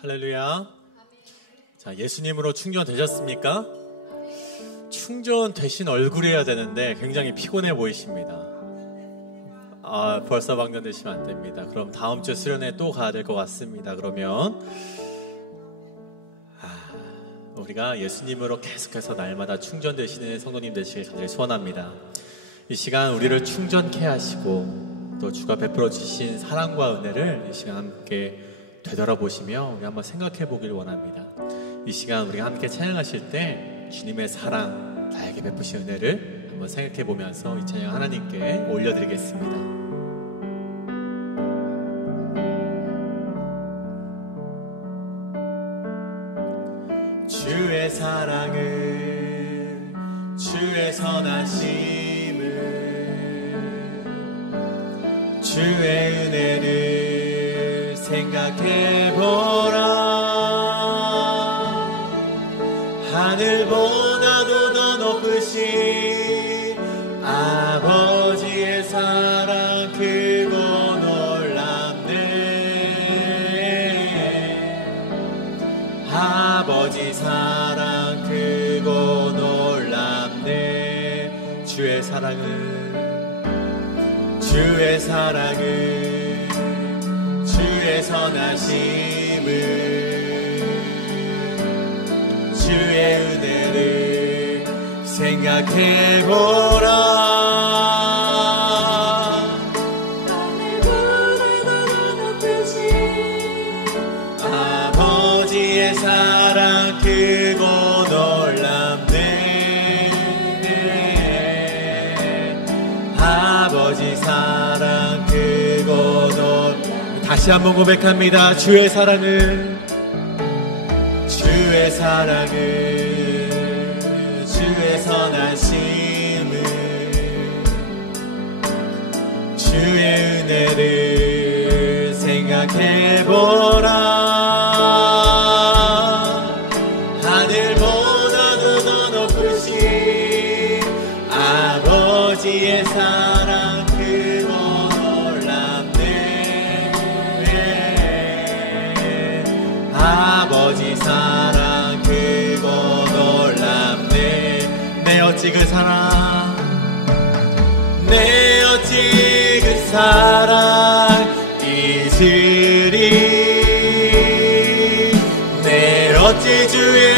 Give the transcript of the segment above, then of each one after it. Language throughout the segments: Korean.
할렐루야. 자, 예수님으로 충전되셨습니까? 충전되신 얼굴이어야 되는데 굉장히 피곤해 보이십니다. 벌써 방전되시면 안 됩니다. 그럼 다음 주 수련회 또 가야 될 것 같습니다. 그러면 우리가 예수님으로 계속해서 날마다 충전되시는 성도님 되시길 간절히 소원합니다. 이 시간 우리를 충전케 하시고 또 주가 베풀어 주신 사랑과 은혜를 이 시간 함께 되돌아보시며 우리 한번 생각해 보길 원합니다. 이 시간 우리가 함께 찬양하실 때 주님의 사랑, 나에게 베푸신 은혜를 한번 생각해 보면서 이 찬양 하나님께 올려드리겠습니다. 주의 사랑을, 주의 선하심을, 주의 은혜를 생각해보라. 하늘보다도 더 높으신 아버지의 사랑 크고 놀랍네. 아버지 사랑 크고 놀랍네. 주의 사랑을, 주의 사랑을, 주의 선하심을, 주의 은혜를 생각해보라. 하늘보다 더 높으신 아버지의 사랑 크고 놀랍네. 아버지 사랑 크고 놀랍네. 다시 한번 고백합니다. 주의 사랑을, 주의 사랑을, 주의 선하심을, 주의 은혜를 생각해보라. 하늘보다도 더 높으신 아버지의 사랑 크고 놀랍네. 아버지 사랑 크고 놀랍네. 내 어찌 그 사랑, 내 어찌 그 사랑 잊으리. 내 어찌 주의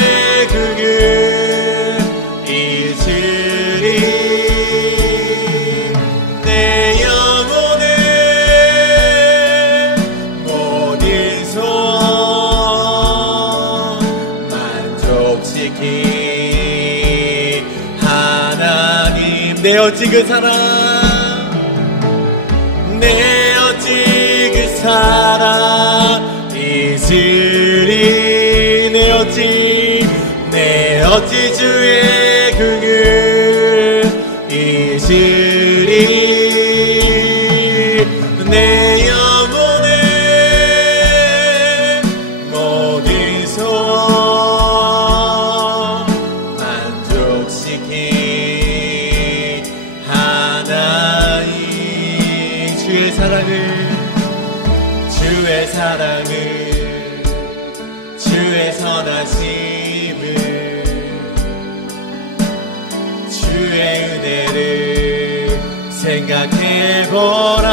긍휼 잊으리. 내 영혼을 모든 소원 만족시킨 하나님. 내 어찌 그 사랑, 내 어찌 그 사랑 잊으리. 내 어찌 주의 긍휼 잊으리. 내 영혼을 모든 소원 만족시킨 하나님. 주의 사랑을, 주의 사랑을, 주의 선하심을, 주의 은혜를 생각해보라.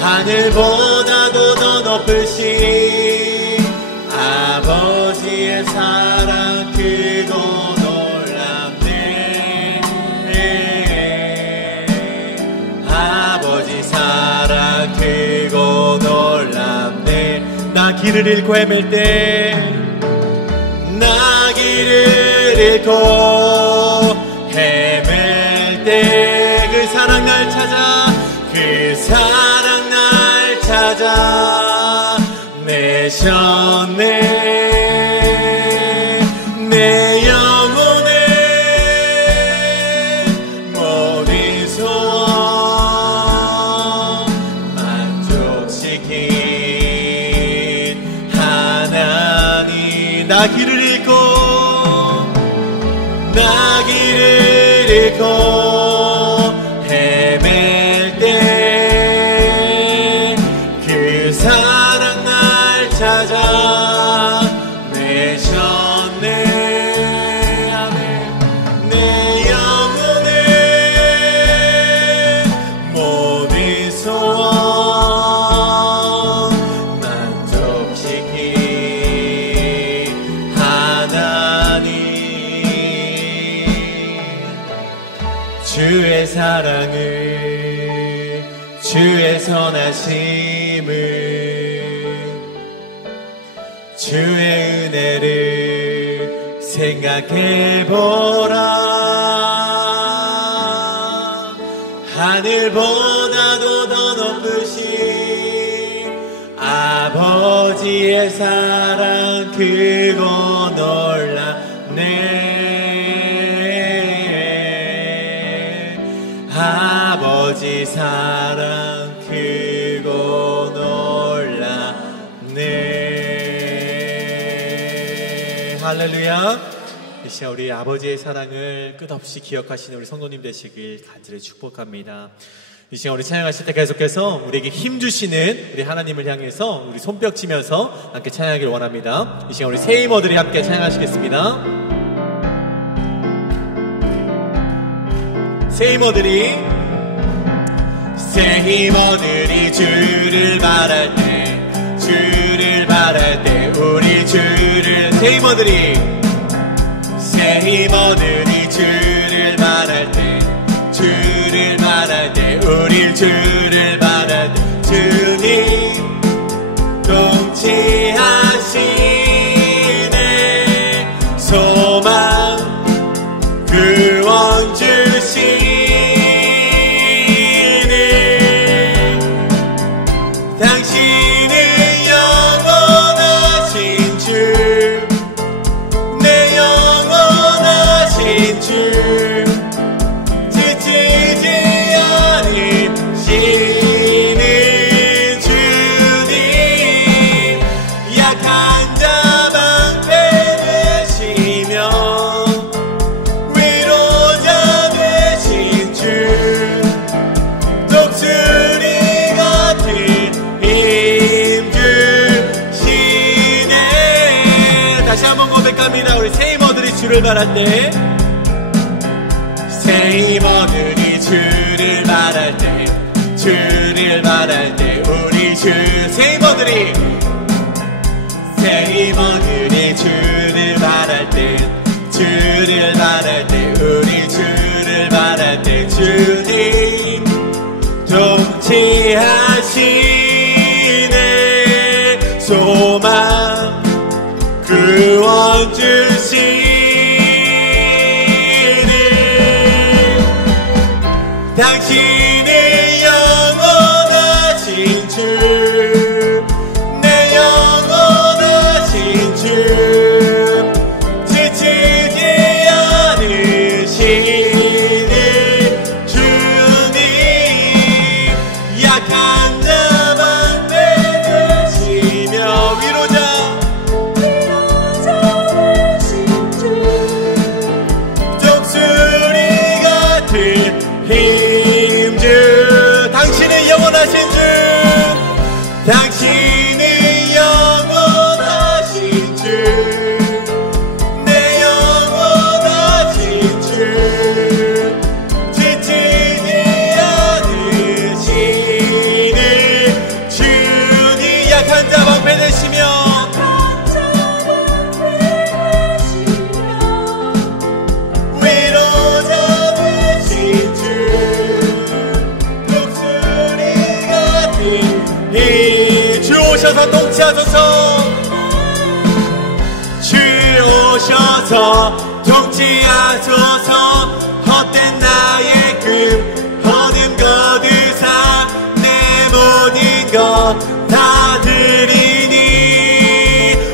하늘보다도 더 높으신 아버지의 사랑 크고 놀랍네. 아버지 사랑 크고 놀랍네. 나 길을 잃고 헤맬 때, 나 길을 잃고 헤맬 때 그 사랑 날 찾아, 그 사랑 날 찾아 내셨네. 내 영혼을 모든 소원 만족시킨 하나님. 나 길을 잃고, 나 길을 잃고 헤맬 때 그 사랑 날 찾아내셨네. 아멘. 내 영혼을 모든 소원 만족시키 하나님. 주의 사랑을, 주의 선하심을, 주의 은혜를 생각해보라. 하늘보다도 더 높으신 아버지의 사랑 크고 놀랍네. 아버지 사랑 크고 놀랍네. 할렐루야. 이 시간 우리 아버지의 사랑을 끝없이 기억하시는 우리 성도님 되시길 간절히 축복합니다. 이 시간 우리 찬양하실 때 계속해서 우리에게 힘주시는 우리 하나님을 향해서 우리 손뼉 치면서 함께 찬양하길 원합니다. 이 시간 우리 새 힘어들이 함께 찬양하시겠습니다. 새 힘어들이 주를 바랄 때, 주를 바랄 때, 우리 주를, 새 힘어들이 주를 바랄 때, 주를 바랄 때, 우리 주를 바랄 때, 주님 통치하시네. 소망 구원 주시네. 당신은 영원하신 주, 내 영원하신 주, 지치지 않으시는 주님. 약한 자 방패 되시며 위로자 되신 주, 독수리 같은 힘 주시네. 다시 한번 고백합니다. 우리 새 힘어들이 주를 바랄 때, 새 힘어들이 주를 바랄 때, 주를 바랄 때, 우리 주, 새 힘어들이 주를 바랄 때, 주를 바랄 때, 우리 주를 바랄 때, 주님 통치하시네. 소망 구원 주시네. 당신은 영원하신 주, 내 영원하신 주, 지치지 않으시는 주님. 약한 자 방패 되시며 위로자 되신 주, 독수리 같은 힘 주. 당신은 영원하신 주, 당신은 영원하신 주, 내 영원하신 주, 지치지 않으시는 주님. 약한 자 방패 되시며 위로자 되신 주, 독수리 같은 힘 주. 오셔서 통치하소서. 주 오셔서 통치하소서. 헛된 나의 금 어둠 거두사 내 모든 것 다 드리니.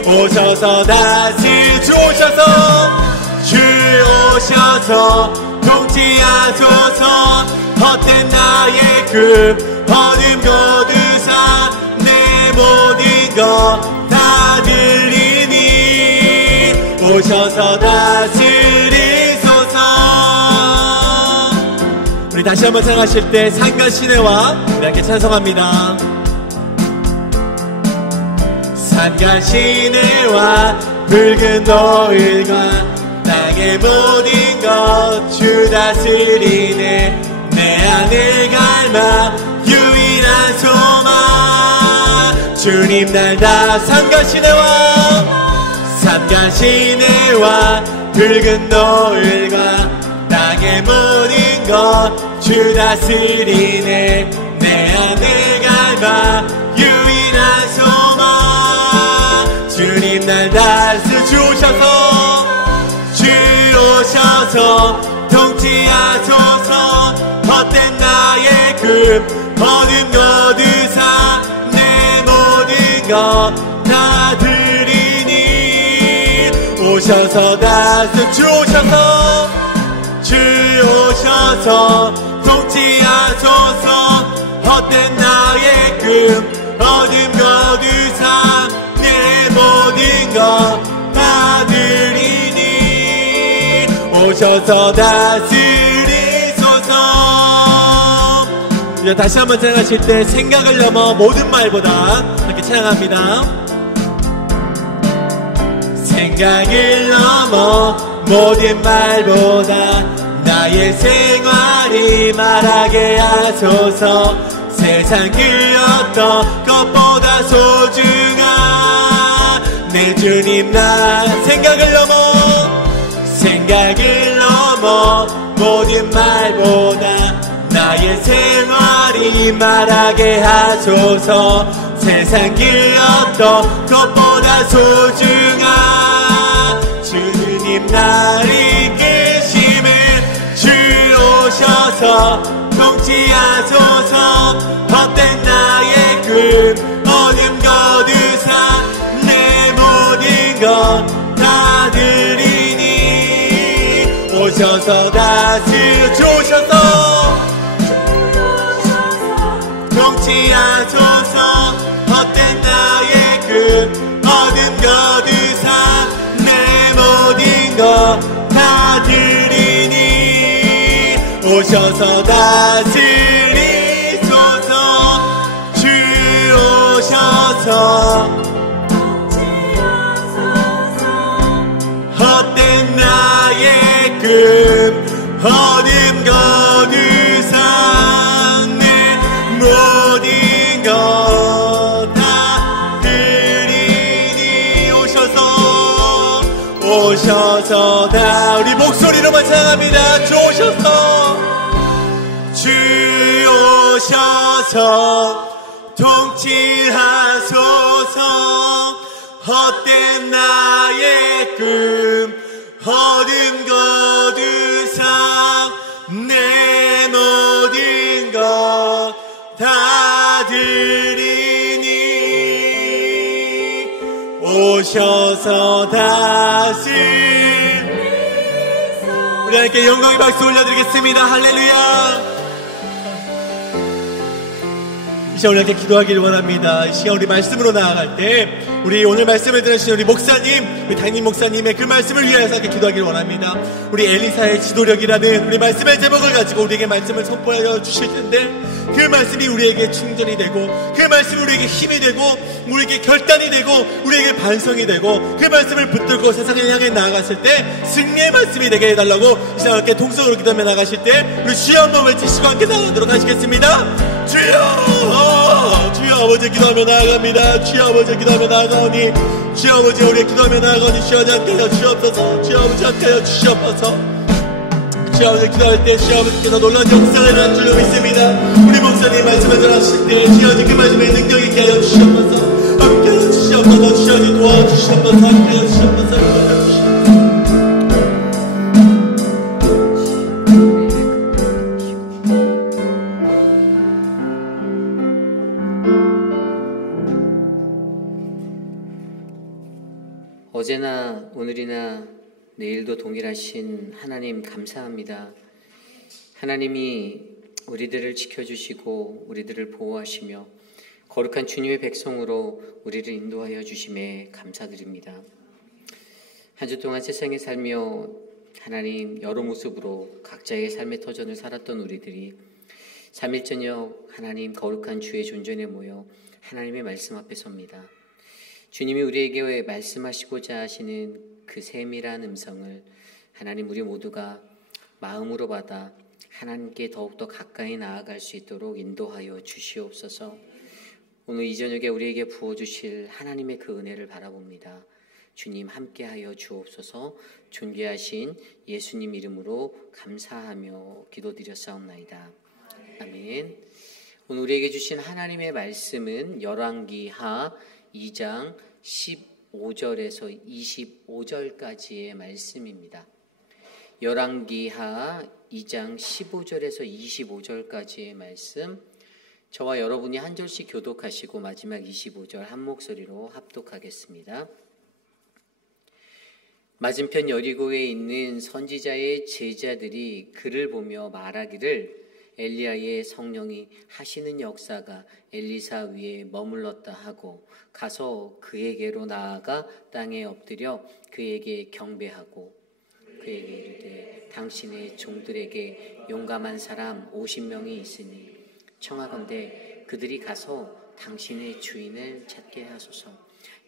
오셔서 다시 주 오셔서, 주 오셔서 통치하소서. 헛된 나의 금 어둠 거두사 내 모든 것 다 드리니. 오셔서 다스리소서. 우리 다시 한번 찬양하실 때 산과 시내와 우리 함께 찬송합니다. 산과 시내와 붉은 노을과 땅의 모든 것 주 다스리네. 내 하늘 갈망 유일한 소망 주님 날다. 산과 시내와 붉은 노을과 땅의 모든 것 주 다스리네. 내 하늘 갈망 유일한 소망 주님 날 다스. 주 오셔서 통치하소서. 헛된 나의 금 어둠 거두사 내 모든 것 다 드리니. 오셔서 다스. 주 오셔서 통치하소서. 헛된 나의 금 어둠 거두사 내 모든 것 다 드리니. 오셔서 다스리소서. 이제 다시 한번 찬양하실 때 생각을 넘어 모든 말보다 이렇게 찬양합니다. 생각을 넘어 모든 말보다 나의 생활이 말하게 하소서. 세상 그 어떤 것보다 소중한 내 주님 나. 생각을 넘어 모든 말보다 나의 생활이 말하게 하소서. 세상 그 어떤 것보다 소중한 주님 날 이끄심을 주 오셔서 통치하소서. 헛된 나의 금 어둠 거두사 내 모든 것 다 드리니. 오셔서 다스려주셔서 통치하소서. 헛된 나의 금 어둠 거두사 내 모든 것 다 드리니. 오셔서 다스리소서. 주 오셔서 헛된 나의 금 어둠 거두사 내 모든 것 다 드리니. 오셔서 다. 우리 목소리로만 찬양합니다. 주 오셔서 통치하소서. 헛된 나의 금 어둠 거두사 내 모든 것 다 드리니. 오셔서 우리 하나님께 영광의 박수 올려드리겠습니다. 할렐루야. 이 시간 우리에게 기도하기를 원합니다. 이 시간 우리 말씀으로 나아갈 때 우리 오늘 말씀을 들으신 우리 목사님, 우리 담임 목사님의 그 말씀을 위해서 이렇게 기도하기를 원합니다. 우리 엘리사의 지도력이라는 우리 말씀의 제목을 가지고 우리에게 말씀을 선포하여 주실 텐데 그 말씀이 우리에게 충전이 되고 그 말씀이 우리에게 힘이 되고 우리에게 결단이 되고 우리에게 반성이 되고 그 말씀을 붙들고 세상을 향해 나아갔을 때 승리의 말씀이 되게 해달라고 시간 이렇게 통성으로 기도하며 나가실 때 우리 주여 한번 외치시고 함께 나가도록 하시겠습니다. 주여! 주여 아버지 기도하며 나아갑니다. 주여 아버지 기도하며 나아가오니 주여 아버지 우리의 기도하며 나아가오니 주여 함께 하여 주시옵소서. 주여 아버지 함께 하여 주시옵소서. 주여 아버지 기도할 때 주여 아버지께서 놀라운 역사를 일어날 줄로 믿습니다. 우리 목사님 말씀을 전하실 때 주여 아버지 그 말씀의 능력 있게 하여 주시옵소서. 함께 하여 주시옵소서. 주여 아버지 도와주시옵소서. 함께 하여 주시옵소서. 어제나 오늘이나 내일도 동일하신 하나님 감사합니다. 하나님이 우리들을 지켜주시고 우리들을 보호하시며 거룩한 주님의 백성으로 우리를 인도하여 주심에 감사드립니다. 한 주 동안 세상에 살며 하나님 여러 모습으로 각자의 삶의 터전을 살았던 우리들이 3일 저녁 하나님 거룩한 주의 존전에 모여 하나님의 말씀 앞에 섭니다. 주님이 우리에게 말씀하시고자 하시는 그 세밀한 음성을 하나님 우리 모두가 마음으로 받아 하나님께 더욱더 가까이 나아갈 수 있도록 인도하여 주시옵소서. 오늘 이 저녁에 우리에게 부어주실 하나님의 그 은혜를 바라봅니다. 주님 함께하여 주옵소서. 존귀하신 예수님 이름으로 감사하며 기도드렸사옵나이다. 아멘. 오늘 우리에게 주신 하나님의 말씀은 열왕기하 2장 15절에서 25절까지의 말씀입니다. 열왕기하 2장 15절에서 25절까지의 말씀, 저와 여러분이 한 절씩 교독하시고 마지막 25절 한 목소리로 합독하겠습니다. 맞은편 여리고에 있는 선지자의 제자들이 그를 보며 말하기를 엘리야의 성령이 하시는 역사가 엘리사 위에 머물렀다 하고 가서 그에게로 나아가 땅에 엎드려 그에게 경배하고 그에게 이르되 당신의 종들에게 용감한 사람 50명이 있으니 청하건대 그들이 가서 당신의 주인을 찾게 하소서.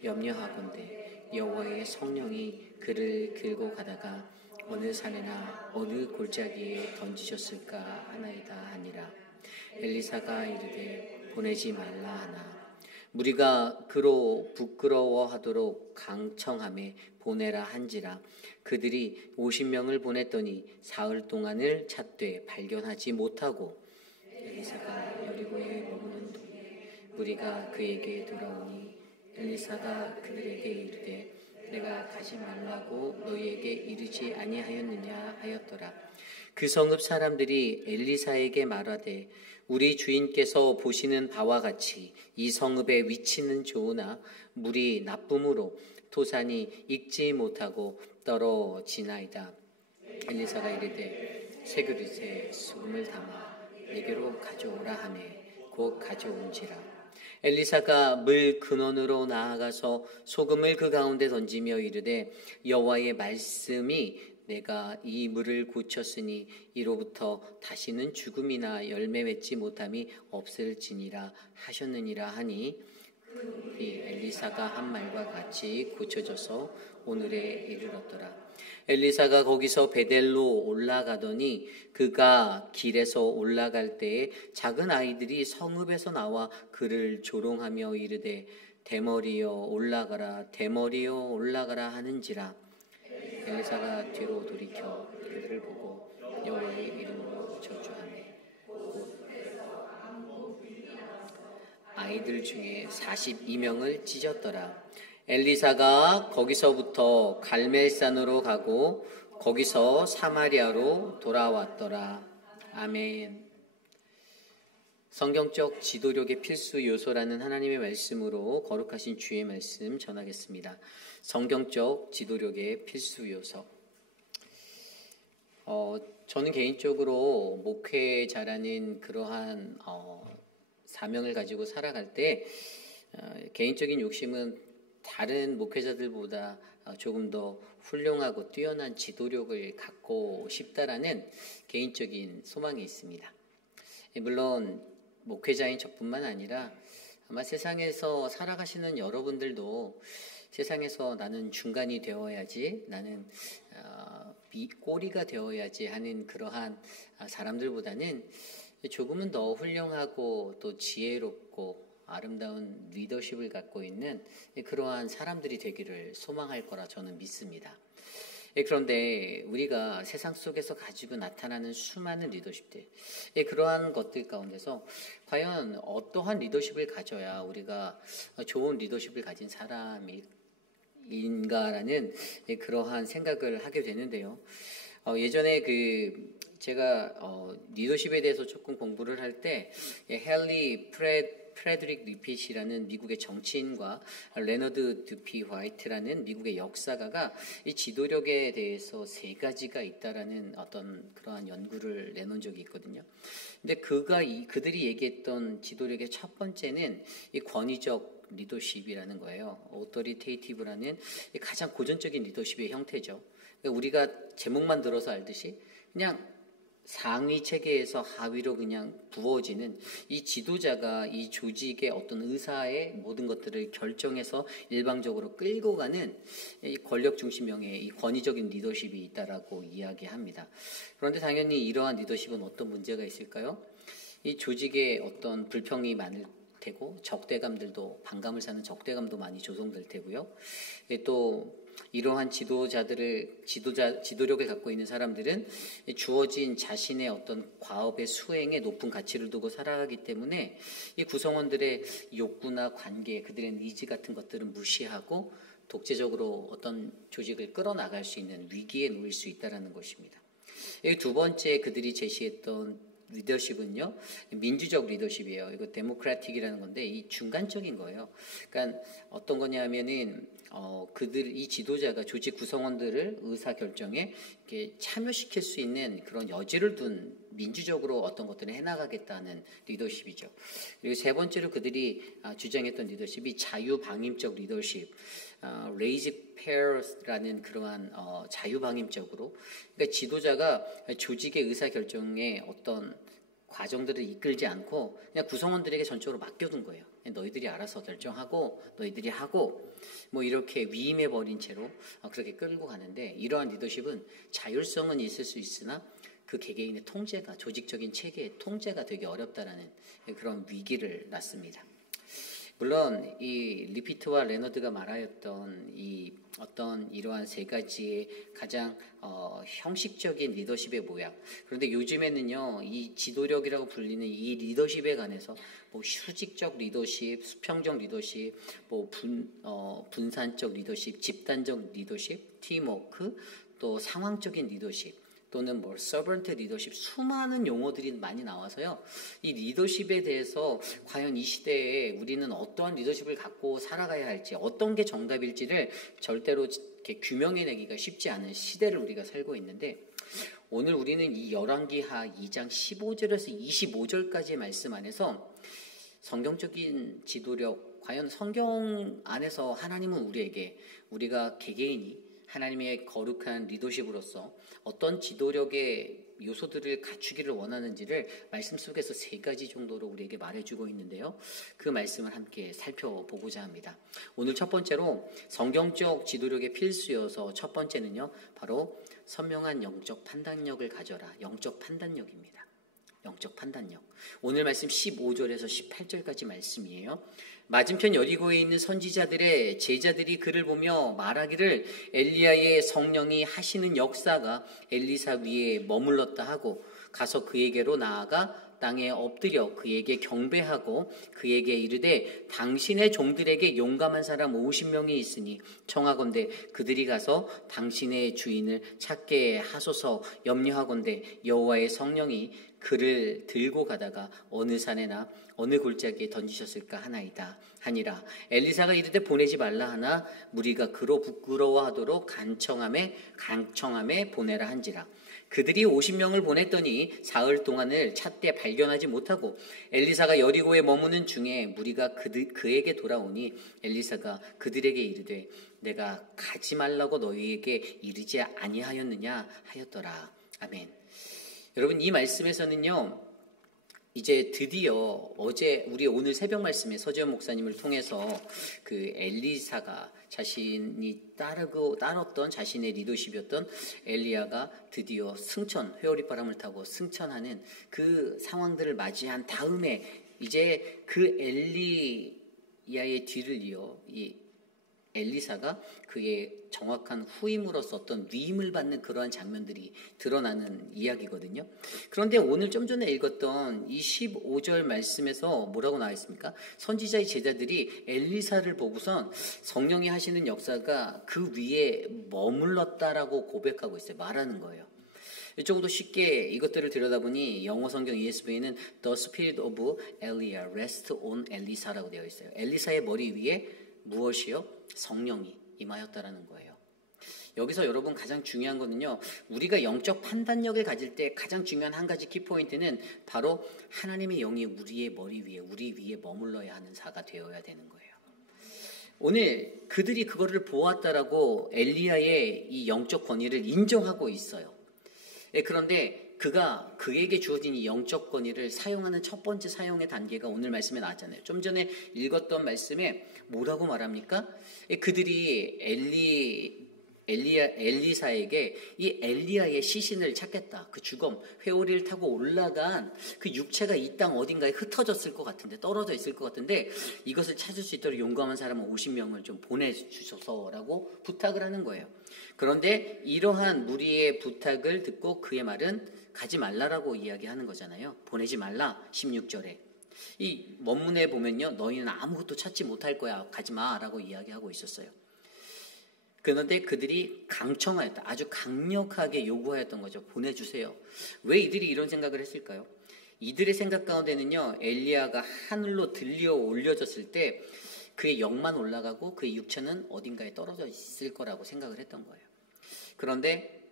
염려하건대 여호와의 성령이 그를 들고 가다가 어느 산에나 어느 골짜기에 던지셨을까 하나이다 하니라. 엘리사가 이르되 보내지 말라 하나 무리가 그로 부끄러워하도록 강청함에 보내라 한지라. 그들이 50명을 보냈더니 사흘 동안을 찾되 발견하지 못하고 엘리사가 여리고에 머무는 동에 무리가 그에게 돌아오니 엘리사가 그들에게 이르되 내가 가지 말라고 너희에게 이르지 아니하였느냐 하였더라. 그 성읍 사람들이 엘리사에게 말하되 우리 주인께서 보시는 바와 같이 이 성읍의 위치는 좋으나 물이 나쁨으로 토산이 익지 못하고 떨어지나이다. 엘리사가 이르되 새 그릇에 소금을 담아 내게로 가져오라 하매 곧 가져온지라. 엘리사가 물 근원으로 나아가서 소금을 그 가운데 던지며 이르되 여호와의 말씀이 내가 이 물을 고쳤으니 이로부터 다시는 죽음이나 열매 맺지 못함이 없을지니라 하셨느니라 하니 이 엘리사가 한 말과 같이 고쳐져서 오늘에 이르렀더라. 엘리사가 거기서 베델로 올라가더니 그가 길에서 올라갈 때에 작은 아이들이 성읍에서 나와 그를 조롱하며 이르되 대머리여 올라가라 대머리여 올라가라 하는지라. 엘리사가 뒤로 돌이켜 그들을 보고 여호와의 이름으로 저주하매 아이들 중에 42명을 찢었더라. 엘리사가 거기서부터 갈멜산으로 가고 거기서 사마리아로 돌아왔더라. 아멘. 성경적 지도력의 필수 요소라는 하나님의 말씀으로 거룩하신 주의 말씀 전하겠습니다. 성경적 지도력의 필수 요소. 저는 개인적으로 목회자라는 그러한 사명을 가지고 살아갈 때 개인적인 욕심은 다른 목회자들보다 조금 더 훌륭하고 뛰어난 지도력을 갖고 싶다라는 개인적인 소망이 있습니다. 물론 목회자인 저뿐만 아니라 아마 세상에서 살아가시는 여러분들도 세상에서 나는 중간이 되어야지, 나는 꼬리가 되어야지 하는 그러한 사람들보다는 조금은 더 훌륭하고 또 지혜롭고 아름다운 리더십을 갖고 있는 그러한 사람들이 되기를 소망할 거라 저는 믿습니다. 그런데 우리가 세상 속에서 가지고 나타나는 수많은 리더십들, 그러한 것들 가운데서 과연 어떠한 리더십을 가져야 우리가 좋은 리더십을 가진 사람인가라는 그러한 생각을 하게 되는데요. 예전에 제가 리더십에 대해서 조금 공부를 할 때 헨리 프레드릭 리핏이라는 미국의 정치인과 레너드 듀피 화이트라는 미국의 역사가가 이 지도력에 대해서 3가지가 있다라는 어떤 그러한 연구를 내놓은 적이 있거든요. 근데 그들이 얘기했던 지도력의 첫 번째는 이 권위적 리더십이라는 거예요. 오토리테이티브라는 가장 고전적인 리더십의 형태죠. 우리가 제목만 들어서 알듯이 그냥 상위 체계에서 하위로 그냥 부어지는 이 지도자가 이 조직의 어떤 의사의 모든 것들을 결정해서 일방적으로 끌고 가는 이 권력 중심형의 이 권위적인 리더십이 있다라고 이야기합니다. 그런데 당연히 이러한 리더십은 어떤 문제가 있을까요? 이 조직에 어떤 불평이 많을 테고 적대감들도 반감을 사는 적대감도 많이 조성될 테고요. 또 이러한 지도력을 갖고 있는 사람들은 주어진 자신의 어떤 과업의 수행에 높은 가치를 두고 살아가기 때문에 이 구성원들의 욕구나 관계, 그들의 니즈 같은 것들은 무시하고 독재적으로 어떤 조직을 끌어나갈 수 있는 위기에 놓일 수 있다는 것입니다. 두 번째 그들이 제시했던 리더십은요, 민주적 리더십이에요. 이거 데모크라틱이라는 건데 이 중간적인 거예요. 그러니까 어떤 거냐면은 이 지도자가 조직 구성원들을 의사 결정에 이렇게 참여시킬 수 있는 그런 여지를 둔 민주적으로 어떤 것들을 해나가겠다는 리더십이죠. 그리고 세 번째로 그들이 주장했던 리더십이 자유방임적 리더십, 레이지-페어라는 그러한 자유방임적으로, 그러니까 지도자가 조직의 의사 결정에 어떤 과정들을 이끌지 않고 그냥 구성원들에게 전적으로 맡겨둔 거예요. 너희들이 알아서 결정하고 너희들이 하고 뭐 이렇게 위임해 버린 채로 그렇게 끌고 가는데, 이러한 리더십은 자율성은 있을 수 있으나 그 개개인의 통제가, 조직적인 체계의 통제가 되게 어렵다라는 그런 위기를 낳습니다. 물론 이 리피트와 레너드가 말하였던 이 어떤 이러한 세 가지의 가장 형식적인 리더십의 모양. 그런데 요즘에는요, 이 지도력이라고 불리는 이 리더십에 관해서 뭐 수직적 리더십, 수평적 리더십, 뭐 분산적 리더십, 집단적 리더십, 팀워크, 또 상황적인 리더십, 또는 뭐 서번트 리더십, 수많은 용어들이 많이 나와서요, 이 리더십에 대해서 과연 이 시대에 우리는 어떠한 리더십을 갖고 살아가야 할지, 어떤 게 정답일지를 절대로 이렇게 규명해내기가 쉽지 않은 시대를 우리가 살고 있는데, 오늘 우리는 이 열왕기하 2장 15절에서 25절까지의 말씀 안에서 성경적인 지도력, 과연 성경 안에서 하나님은 우리가 개개인이 하나님의 거룩한 리더십으로서 어떤 지도력의 요소들을 갖추기를 원하는지를 말씀 속에서 세 가지 정도로 우리에게 말해주고 있는데요. 그 말씀을 함께 살펴보고자 합니다. 오늘 첫 번째로 성경적 지도력의 필수여서 첫 번째는요, 바로 선명한 영적 판단력을 가져라. 영적 판단력입니다. 영적 판단력. 오늘 말씀 15절에서 18절까지 말씀이에요. 맞은편 여리고에 있는 선지자들의 제자들이 그를 보며 말하기를 엘리야의 성령이 하시는 역사가 엘리사 위에 머물렀다 하고 가서 그에게로 나아가 땅에 엎드려 그에게 경배하고 그에게 이르되 당신의 종들에게 용감한 사람 50명이 있으니 청하건대 그들이 가서 당신의 주인을 찾게 하소서. 염려하건대 여호와의 성령이 그를 들고 가다가 어느 산에나 어느 골짜기에 던지셨을까 하나이다 하니라. 엘리사가 이르되 보내지 말라 하나 무리가 그로 부끄러워하도록 간청함에 보내라 한지라. 그들이 50명을 보냈더니 사흘 동안을 찾되 발견하지 못하고 엘리사가 여리고에 머무는 중에 무리가 그에게 돌아오니 엘리사가 그들에게 이르되 내가 가지 말라고 너희에게 이르지 아니하였느냐 하였더라. 아멘. 여러분, 이 말씀에서는요, 이제 드디어 어제 우리 오늘 새벽 말씀에 서지현 목사님을 통해서 그 엘리사가 자신이 따랐던 자신의 리더십이었던 엘리야가 드디어 회오리바람을 타고 승천하는 그 상황들을 맞이한 다음에 이제 그 엘리야의 뒤를 이어 이 엘리사가 그의 정확한 후임으로서 어떤 위임을 받는 그러한 장면들이 드러나는 이야기거든요. 그런데 오늘 좀 전에 읽었던 이 15절 말씀에서 뭐라고 나와 있습니까? 선지자의 제자들이 엘리사를 보고선 성령이 하시는 역사가 그 위에 머물렀다라고 고백하고 있어요. 말하는 거예요. 조금 더 쉽게 이것들을 들여다보니 영어 성경 ESV에는 The Spirit of Eliah rest on Elisa라고 되어 있어요. 엘리사의 머리 위에 무엇이요? 성령이 임하였다라는 거예요. 여기서 여러분 가장 중요한 거는요, 우리가 영적 판단력을 가질 때 가장 중요한 한 가지 키포인트는 바로 하나님의 영이 우리의 머리 위에, 우리 위에 머물러야 하는 자가 되어야 되는 거예요. 오늘 그들이 그거를 보았다라고 엘리야의 이 영적 권위를 인정하고 있어요. 그런데 그가 그에게 주어진 이 영적 권위를 사용하는 첫 번째 사용의 단계가 오늘 말씀에 나왔잖아요. 좀 전에 읽었던 말씀에 뭐라고 말합니까? 그들이 엘리사에게 이 엘리야의 시신을 찾겠다. 그 주검, 회오리를 타고 올라간 그 육체가 이 땅 어딘가에 흩어졌을 것 같은데, 떨어져 있을 것 같은데, 이것을 찾을 수 있도록 용감한 사람은 50명을 좀 보내주소서라고 부탁을 하는 거예요. 그런데 이러한 무리의 부탁을 듣고 그의 말은 가지 말라라고 이야기하는 거잖아요. 보내지 말라, 16절에. 이 원문에 보면요, 너희는 아무것도 찾지 못할 거야, 가지 마라고 이야기하고 있었어요. 그런데 그들이 강청하였다. 아주 강력하게 요구하였던 거죠. 보내주세요. 왜 이들이 이런 생각을 했을까요? 이들의 생각 가운데는요, 엘리야가 하늘로 들려 올려졌을 때 그의 영만 올라가고 그의 육체는 어딘가에 떨어져 있을 거라고 생각을 했던 거예요. 그런데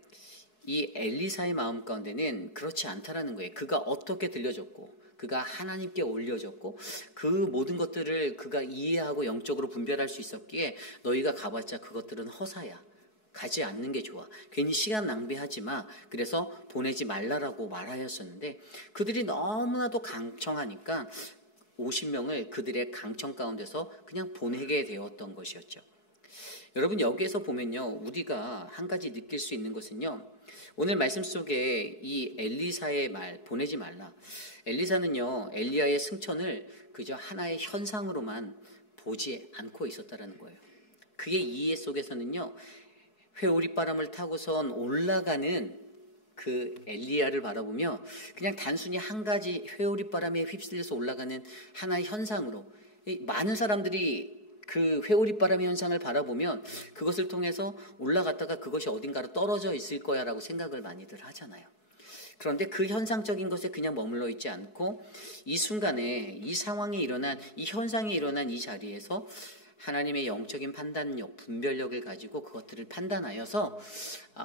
이 엘리사의 마음 가운데는 그렇지 않다라는 거예요. 그가 어떻게 들려졌고 그가 하나님께 올려졌고 그 모든 것들을 그가 이해하고 영적으로 분별할 수 있었기에 너희가 가봤자 그것들은 허사야. 가지 않는 게 좋아. 괜히 시간 낭비하지 마. 그래서 보내지 말라라고 말하였었는데 그들이 너무나도 강청하니까 50명을 그들의 강청 가운데서 그냥 보내게 되었던 것이었죠. 여러분 여기에서 보면요. 우리가 한 가지 느낄 수 있는 것은요. 오늘 말씀 속에 이 엘리사의 말 보내지 말라. 엘리사는요. 엘리야의 승천을 그저 하나의 현상으로만 보지 않고 있었다라는 거예요. 그의 이해 속에서는요. 회오리바람을 타고선 올라가는 그 엘리야를 바라보며 그냥 단순히 한 가지 회오리바람에 휩쓸려서 올라가는 하나의 현상으로 많은 사람들이 그 회오리바람의 현상을 바라보면 그것을 통해서 올라갔다가 그것이 어딘가로 떨어져 있을 거야 라고 생각을 많이들 하잖아요. 그런데 그 현상적인 것에 그냥 머물러 있지 않고 이 순간에 이 상황이 일어난 이 현상이 일어난 이 자리에서 하나님의 영적인 판단력, 분별력을 가지고 그것들을 판단하여서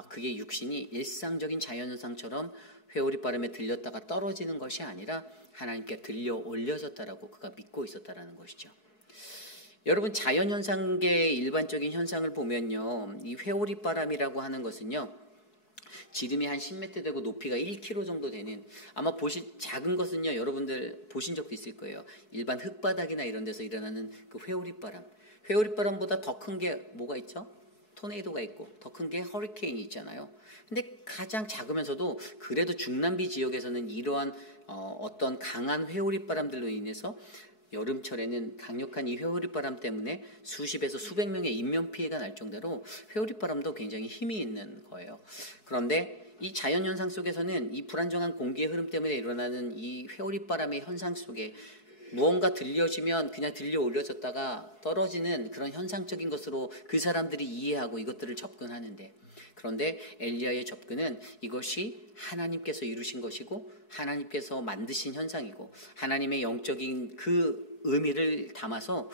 그게 육신이 일상적인 자연현상처럼 회오리바람에 들렸다가 떨어지는 것이 아니라 하나님께 들려 올려졌다라고 그가 믿고 있었다라는 것이죠. 여러분 자연현상계의 일반적인 현상을 보면요. 이 회오리바람이라고 하는 것은요. 지름이 한 10m 되고 높이가 1km 정도 되는 아마 작은 것은요. 여러분들 보신 적도 있을 거예요. 일반 흙바닥이나 이런 데서 일어나는 그 회오리바람. 회오리바람보다 더 큰 게 뭐가 있죠? 토네이도가 있고 더 큰 게 허리케인이 있잖아요. 근데 가장 작으면서도 그래도 중남미 지역에서는 이러한 어떤 강한 회오리바람들로 인해서 여름철에는 강력한 이 회오리바람 때문에 수십에서 수백 명의 인명피해가 날 정도로 회오리바람도 굉장히 힘이 있는 거예요. 그런데 이 자연현상 속에서는 이 불안정한 공기의 흐름 때문에 일어나는 이 회오리바람의 현상 속에 무언가 들려지면 그냥 들려 올려졌다가 떨어지는 그런 현상적인 것으로 그 사람들이 이해하고 이것들을 접근하는데 그런데 엘리야의 접근은 이것이 하나님께서 이루신 것이고 하나님께서 만드신 현상이고 하나님의 영적인 그 의미를 담아서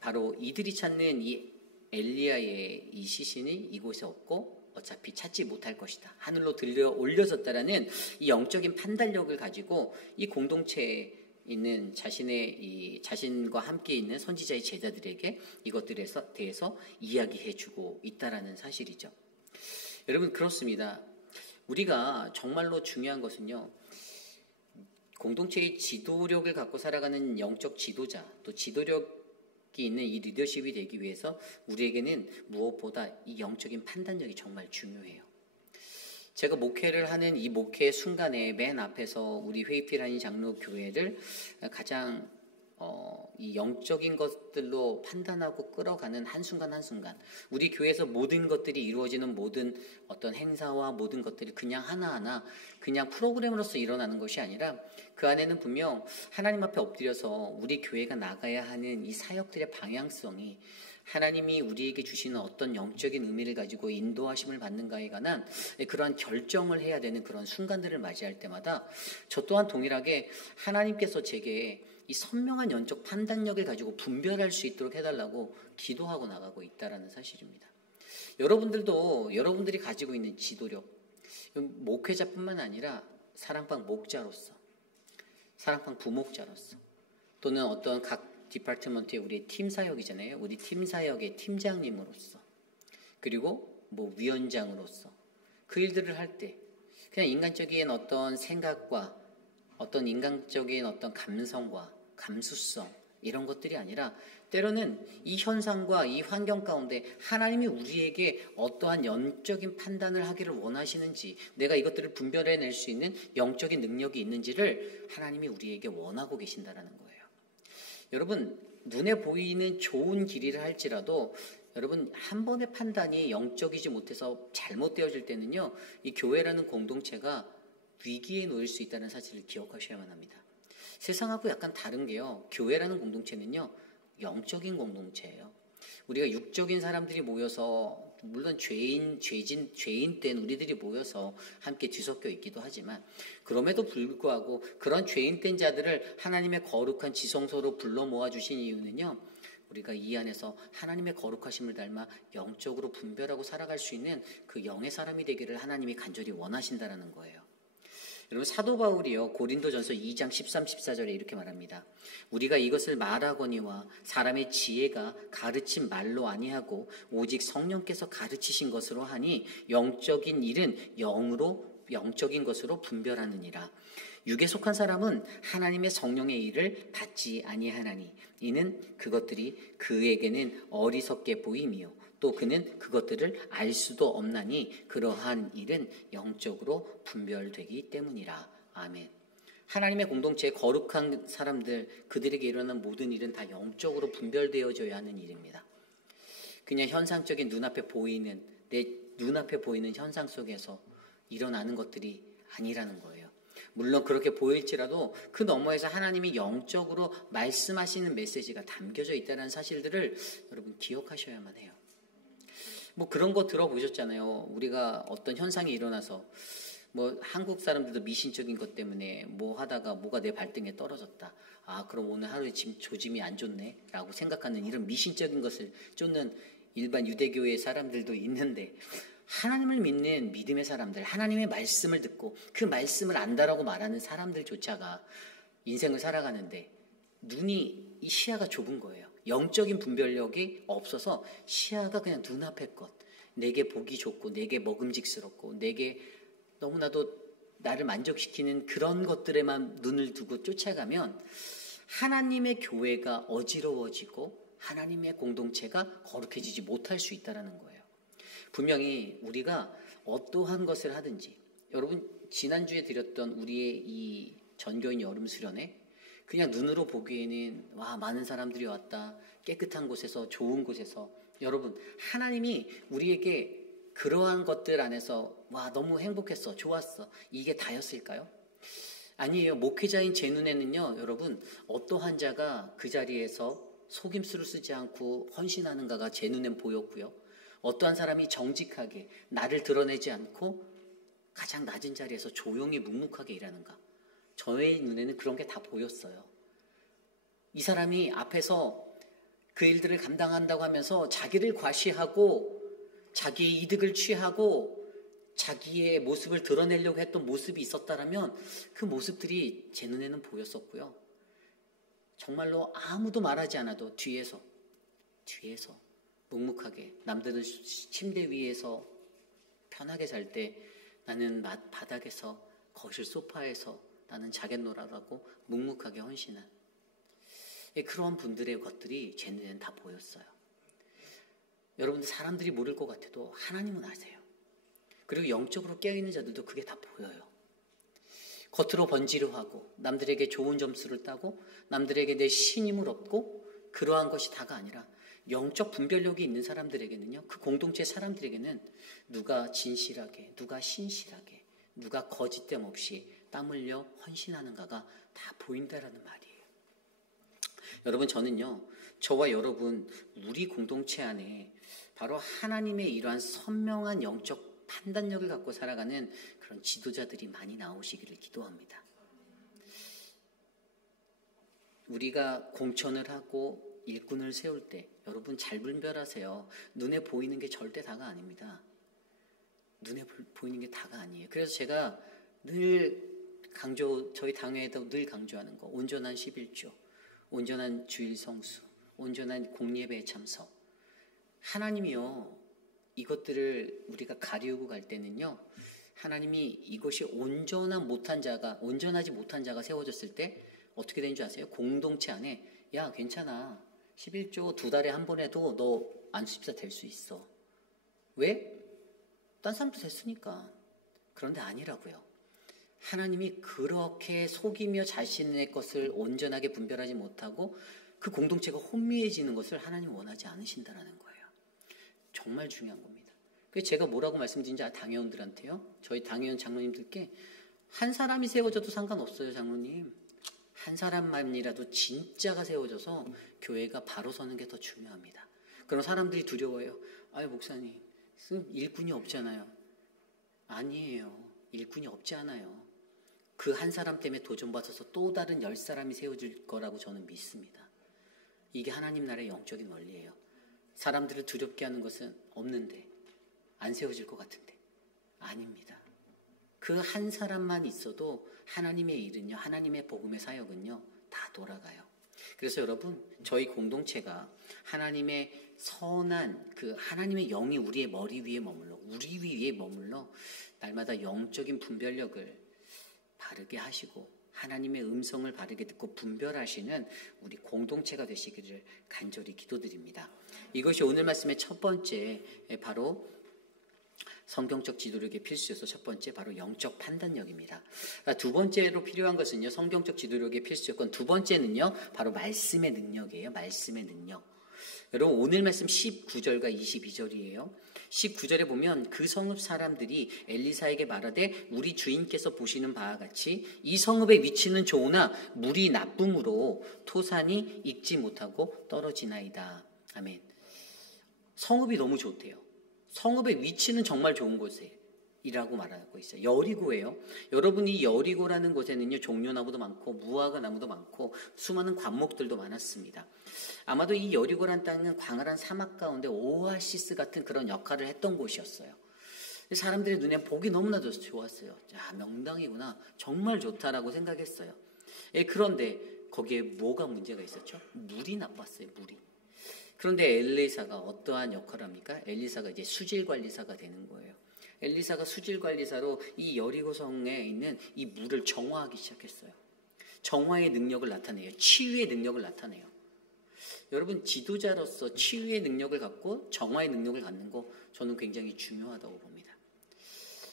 바로 이들이 찾는 이 엘리야의 이 시신이 이곳에 없고 어차피 찾지 못할 것이다. 하늘로 들려 올려졌다라는 이 영적인 판단력을 가지고 이 공동체에 있는 자신과 함께 있는 선지자의 제자들에게 이것들에 대해서 이야기해주고 있다라는 사실이죠. 여러분 그렇습니다. 우리가 정말로 중요한 것은요. 공동체의 지도력을 갖고 살아가는 영적 지도자 또 지도력이 있는 이 리더십이 되기 위해서 우리에게는 무엇보다 이 영적인 판단력이 정말 중요해요. 제가 목회를 하는 이 목회 순간에 맨 앞에서 우리 회의필하는 장로교회를 가장 이 영적인 것들로 판단하고 끌어가는 한순간 한순간 우리 교회에서 모든 것들이 이루어지는 모든 어떤 행사와 모든 것들이 그냥 하나하나 그냥 프로그램으로서 일어나는 것이 아니라 그 안에는 분명 하나님 앞에 엎드려서 우리 교회가 나가야 하는 이 사역들의 방향성이 하나님이 우리에게 주시는 어떤 영적인 의미를 가지고 인도하심을 받는가에 관한 그러한 결정을 해야 되는 그런 순간들을 맞이할 때마다 저 또한 동일하게 하나님께서 제게 이 선명한 영적 판단력을 가지고 분별할 수 있도록 해달라고 기도하고 나가고 있다는 사실입니다. 여러분들도 여러분들이 가지고 있는 지도력, 목회자뿐만 아니라 사랑방 목자로서, 사랑방 부목자로서 또는 어떤 각 디파트먼트의 우리의 팀 사역이잖아요. 우리 팀 사역의 팀장님으로서 그리고 위원장으로서 그 일들을 할 때 그냥 인간적인 어떤 생각과 어떤 인간적인 어떤 감성과 감수성 이런 것들이 아니라 때로는 이 현상과 이 환경 가운데 하나님이 우리에게 어떠한 영적인 판단을 하기를 원하시는지, 내가 이것들을 분별해낼 수 있는 영적인 능력이 있는지를 하나님이 우리에게 원하고 계신다라는 거예요. 여러분, 눈에 보이는 좋은 길이라 할지라도 여러분, 한 번의 판단이 영적이지 못해서 잘못되어질 때는요, 이 교회라는 공동체가 위기에 놓일 수 있다는 사실을 기억하셔야만 합니다. 세상하고 약간 다른 게요, 교회라는 공동체는요, 영적인 공동체예요. 우리가 육적인 사람들이 모여서, 물론 죄인 된 우리들이 모여서 함께 뒤섞여 있기도 하지만, 그럼에도 불구하고 그런 죄인 된 자들을 하나님의 거룩한 지성소로 불러 모아 주신 이유는요, 우리가 이 안에서 하나님의 거룩하심을 닮아 영적으로 분별하고 살아갈 수 있는 그 영의 사람이 되기를 하나님이 간절히 원하신다라는 거예요. 여러분, 사도 바울이요, 고린도전서 2장 13, 14절에 이렇게 말합니다. 우리가 이것을 말하거니와 사람의 지혜가 가르친 말로 아니하고 오직 성령께서 가르치신 것으로 하니 영적인 일은 영적인 것으로 분별하느니라. 육에 속한 사람은 하나님의 성령의 일을 받지 아니하나니 이는 그것들이 그에게는 어리석게 보임이요 또 그는 그것들을 알 수도 없나니 그러한 일은 영적으로 분별되기 때문이라. 아멘. 하나님의 공동체의 거룩한 사람들, 그들에게 일어나는 모든 일은 다 영적으로 분별되어져야 하는 일입니다. 그냥 현상적인 내 눈앞에 보이는 현상 속에서 일어나는 것들이 아니라는 거예요. 물론 그렇게 보일지라도 그 너머에서 하나님이 영적으로 말씀하시는 메시지가 담겨져 있다는 사실들을 여러분 기억하셔야만 해요. 뭐 그런 거 들어보셨잖아요. 우리가 어떤 현상이 일어나서 뭐 한국 사람들도 미신적인 것 때문에 뭐 하다가 뭐가 내 발등에 떨어졌다. 아, 그럼 오늘 하루에 조짐이 안 좋네 라고 생각하는 이런 미신적인 것을 쫓는 일반 유대교의 사람들도 있는데, 하나님을 믿는 믿음의 사람들, 하나님의 말씀을 듣고 그 말씀을 안다라고 말하는 사람들조차가 인생을 살아가는데 이 시야가 좁은 거예요. 영적인 분별력이 없어서 시야가 그냥 눈앞의 것, 내게 보기 좋고 내게 먹음직스럽고 내게 너무나도 나를 만족시키는 그런 것들에만 눈을 두고 쫓아가면 하나님의 교회가 어지러워지고 하나님의 공동체가 거룩해지지 못할 수 있다는 거예요. 분명히 우리가 어떠한 것을 하든지, 여러분 지난주에 드렸던 우리의 이 전교인 여름 수련회, 그냥 눈으로 보기에는 와, 많은 사람들이 왔다, 깨끗한 곳에서, 좋은 곳에서, 여러분 하나님이 우리에게 그러한 것들 안에서 와, 너무 행복했어, 좋았어, 이게 다였을까요? 아니에요. 목회자인 제 눈에는요, 여러분 어떠한 자가 그 자리에서 속임수를 쓰지 않고 헌신하는가가 제 눈엔 보였고요, 어떠한 사람이 정직하게 나를 드러내지 않고 가장 낮은 자리에서 조용히 묵묵하게 일하는가, 저의 눈에는 그런 게 다 보였어요. 이 사람이 앞에서 그 일들을 감당한다고 하면서 자기를 과시하고 자기의 이득을 취하고 자기의 모습을 드러내려고 했던 모습이 있었다라면 그 모습들이 제 눈에는 보였었고요, 정말로 아무도 말하지 않아도 뒤에서 묵묵하게, 남들은 침대 위에서 편하게 잘 때 나는 바닥에서, 거실 소파에서 나는 자겠노라라고 묵묵하게 헌신한 그런 분들의 것들이 제 눈에는 다 보였어요. 여러분들 사람들이 모를 것 같아도 하나님은 아세요. 그리고 영적으로 깨어있는 자들도 그게 다 보여요. 겉으로 번지르하고 남들에게 좋은 점수를 따고 남들에게 내 신임을 얻고 그러한 것이 다가 아니라 영적 분별력이 있는 사람들에게는요, 그 공동체 사람들에게는 누가 진실하게, 누가 신실하게, 누가 거짓됨 없이 땀 흘려 헌신하는가가 다 보인다라는 말이에요. 여러분, 저는요, 저와 여러분, 우리 공동체 안에 바로 하나님의 이러한 선명한 영적 판단력을 갖고 살아가는 그런 지도자들이 많이 나오시기를 기도합니다. 우리가 공천을 하고 일꾼을 세울 때 여러분 잘 분별하세요. 눈에 보이는 게 절대 다가 아닙니다. 눈에 보이는 게 다가 아니에요. 그래서 제가 늘 저희 당회에도 늘 강조하는 거, 온전한 11조, 온전한 주일 성수, 온전한 공예배 참석. 하나님이요, 이것들을 우리가 가리우고 갈 때는요, 하나님이 이것이 온전하지 못한 자가 세워졌을 때 어떻게 되는 줄 아세요? 공동체 안에 야 괜찮아 11조 2달에 한 번 해도 너 안수집사 될 수 있어. 왜? 딴 사람도 됐으니까. 그런데 아니라고요. 하나님이 그렇게 속이며 자신의 것을 온전하게 분별하지 못하고 그 공동체가 혼미해지는 것을 하나님 원하지 않으신다라는 거예요. 정말 중요한 겁니다. 그래서 제가 뭐라고 말씀드린지 당회원들한테요. 저희 당회원 장로님들께 한 사람이 세워져도 상관없어요. 장로님. 한 사람만이라도 진짜가 세워져서 교회가 바로 서는 게 더 중요합니다. 그런 사람들이 두려워해요. 아유 목사님 일꾼이 없잖아요. 아니에요. 일꾼이 없지 않아요. 그 한 사람 때문에 도전받아서 또 다른 10사람이 세워질 거라고 저는 믿습니다. 이게 하나님 나라의 영적인 원리예요. 사람들을 두렵게 하는 것은 없는데 안 세워질 것 같은데 아닙니다. 그 한 사람만 있어도 하나님의 일은요, 하나님의 복음의 사역은요 다 돌아가요. 그래서 여러분 저희 공동체가 하나님의 선한 그 하나님의 영이 우리의 머리 위에 머물러 우리 위에 머물러 날마다 영적인 분별력을 바르게 하시고 하나님의 음성을 바르게 듣고 분별하시는 우리 공동체가 되시기를 간절히 기도드립니다. 이것이 오늘 말씀의 첫 번째 바로 성경적 지도력의 필수에서 첫 번째 바로 영적 판단력입니다. 두 번째로 필요한 것은요 성경적 지도력의 필수였건 두 번째는요 바로 말씀의 능력이에요. 말씀의 능력. 여러분 오늘 말씀 19절과 22절이에요. 19절에 보면 그 성읍 사람들이 엘리사에게 말하되 우리 주인께서 보시는 바와 같이 이 성읍의 위치는 좋으나 물이 나쁨으로 토산이 익지 못하고 떨어지나이다. 아멘. 성읍이 너무 좋대요. 성읍의 위치는 정말 좋은 곳이라고 말하고 있어요. 여리고예요. 여러분 이 여리고라는 곳에는요 종려나무도 많고 무화과 나무도 많고 수많은 관목들도 많았습니다. 아마도 이 여리고란 땅은 광활한 사막 가운데 오아시스 같은 그런 역할을 했던 곳이었어요. 사람들의 눈에 보기 너무나도 좋았어요. 야, 명당이구나. 정말 좋다라고 생각했어요. 그런데 거기에 뭐가 문제가 있었죠? 물이 나빴어요. 물이. 그런데 엘리사가 어떠한 역할을 합니까? 엘리사가 이제 수질관리사가 되는 거예요. 엘리사가 수질관리사로 이 여리고성에 있는 이 물을 정화하기 시작했어요. 정화의 능력을 나타내요. 치유의 능력을 나타내요. 여러분 지도자로서 치유의 능력을 갖고 정화의 능력을 갖는 거 저는 굉장히 중요하다고 봅니다.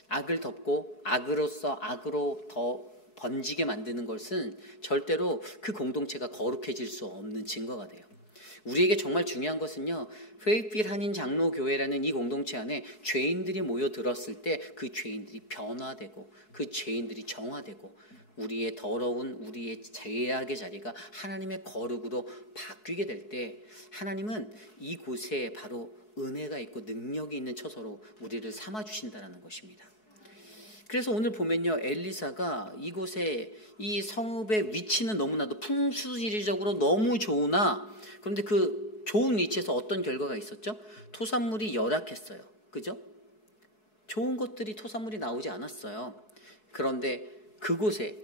악을 덮고 악으로서 악으로 더 번지게 만드는 것은 절대로 그 공동체가 거룩해질 수 없는 증거가 돼요. 우리에게 정말 중요한 것은요. 페이필 한인 장로교회라는 이 공동체 안에 죄인들이 모여들었을 때 그 죄인들이 변화되고 그 죄인들이 정화되고 우리의 더러운 우리의 죄악의 자리가 하나님의 거룩으로 바뀌게 될 때 하나님은 이곳에 바로 은혜가 있고 능력이 있는 처소로 우리를 삼아주신다는 것입니다. 그래서 오늘 보면요. 엘리사가 이곳에 이 성읍의 위치는 너무나도 풍수지리적으로 너무 좋으나 그런데 그 좋은 위치에서 어떤 결과가 있었죠? 토산물이 열악했어요. 그죠? 좋은 것들이 토산물이 나오지 않았어요. 그런데 그곳에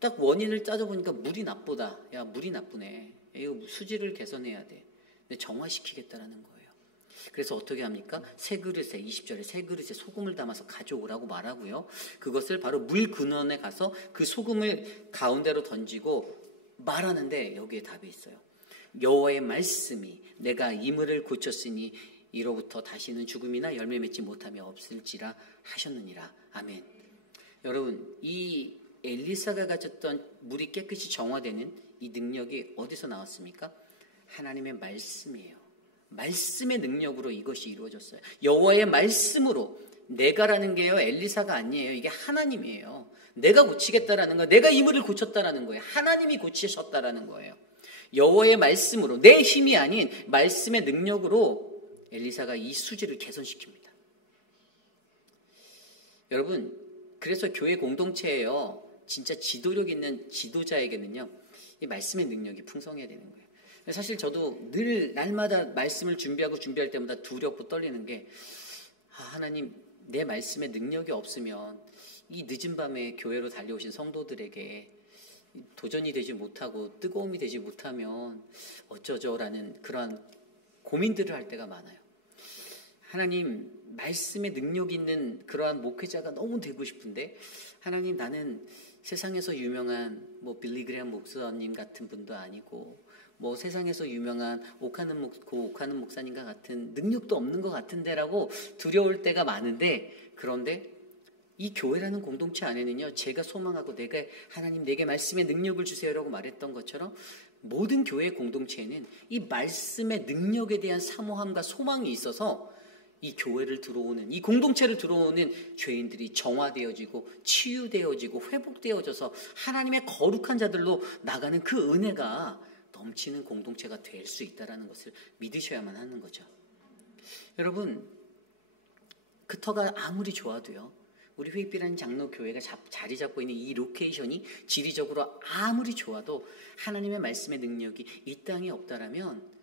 딱 원인을 따져보니까 물이 나쁘다. 야, 물이 나쁘네. 이거 수질을 개선해야 돼. 근데 정화시키겠다라는 거예요. 그래서 어떻게 합니까? 새 그릇에 20절에 새 그릇에 소금을 담아서 가져오라고 말하고요. 그것을 바로 물 근원에 가서 그 소금을 가운데로 던지고 말하는데 여기에 답이 있어요. 여호와의 말씀이 내가 이 물을 고쳤으니 이로부터 다시는 죽음이나 열매 맺지 못함이 없을지라 하셨느니라. 아멘. 여러분 이 엘리사가 가졌던 물이 깨끗이 정화되는 이 능력이 어디서 나왔습니까? 하나님의 말씀이에요. 말씀의 능력으로 이것이 이루어졌어요. 여호와의 말씀으로. 내가라는 게요 엘리사가 아니에요. 이게 하나님이에요. 내가 고치겠다라는 거예요. 내가 이 물을 고쳤다라는 거예요. 하나님이 고치셨다라는 거예요. 여호와의 말씀으로 내 힘이 아닌 말씀의 능력으로 엘리사가 이 수질을 개선시킵니다. 여러분 그래서 교회 공동체에요 진짜 지도력 있는 지도자에게는요 이 말씀의 능력이 풍성해야 되는 거예요. 사실 저도 늘 날마다 말씀을 준비할 때마다 두렵고 떨리는 게 하나님 내 말씀의 능력이 없으면 이 늦은 밤에 교회로 달려오신 성도들에게 도전이 되지 못하고 뜨거움이 되지 못하면 어쩌죠라는 그런 고민들을 할 때가 많아요. 하나님 말씀에 능력 있는 그러한 목회자가 너무 되고 싶은데 하나님 나는 세상에서 유명한 뭐 빌리그레함 목사님 같은 분도 아니고 뭐 세상에서 유명한 오카는 목사님과 같은 능력도 없는 것 같은데라고 두려울 때가 많은데 그런데 이 교회라는 공동체 안에는요 제가 소망하고 내가 하나님 내게 말씀의 능력을 주세요라고 말했던 것처럼 모든 교회 공동체에는 이 말씀의 능력에 대한 사모함과 소망이 있어서 이 교회를 들어오는 이 공동체를 들어오는 죄인들이 정화되어지고 치유되어지고 회복되어져서 하나님의 거룩한 자들로 나가는 그 은혜가 넘치는 공동체가 될 수 있다는 것을 믿으셔야만 하는 거죠. 여러분 그 터가 아무리 좋아도요 우리 회빛이라는 장로교회가 자리 잡고 있는 이 로케이션이 지리적으로 아무리 좋아도 하나님의 말씀의 능력이 이 땅에 없다라면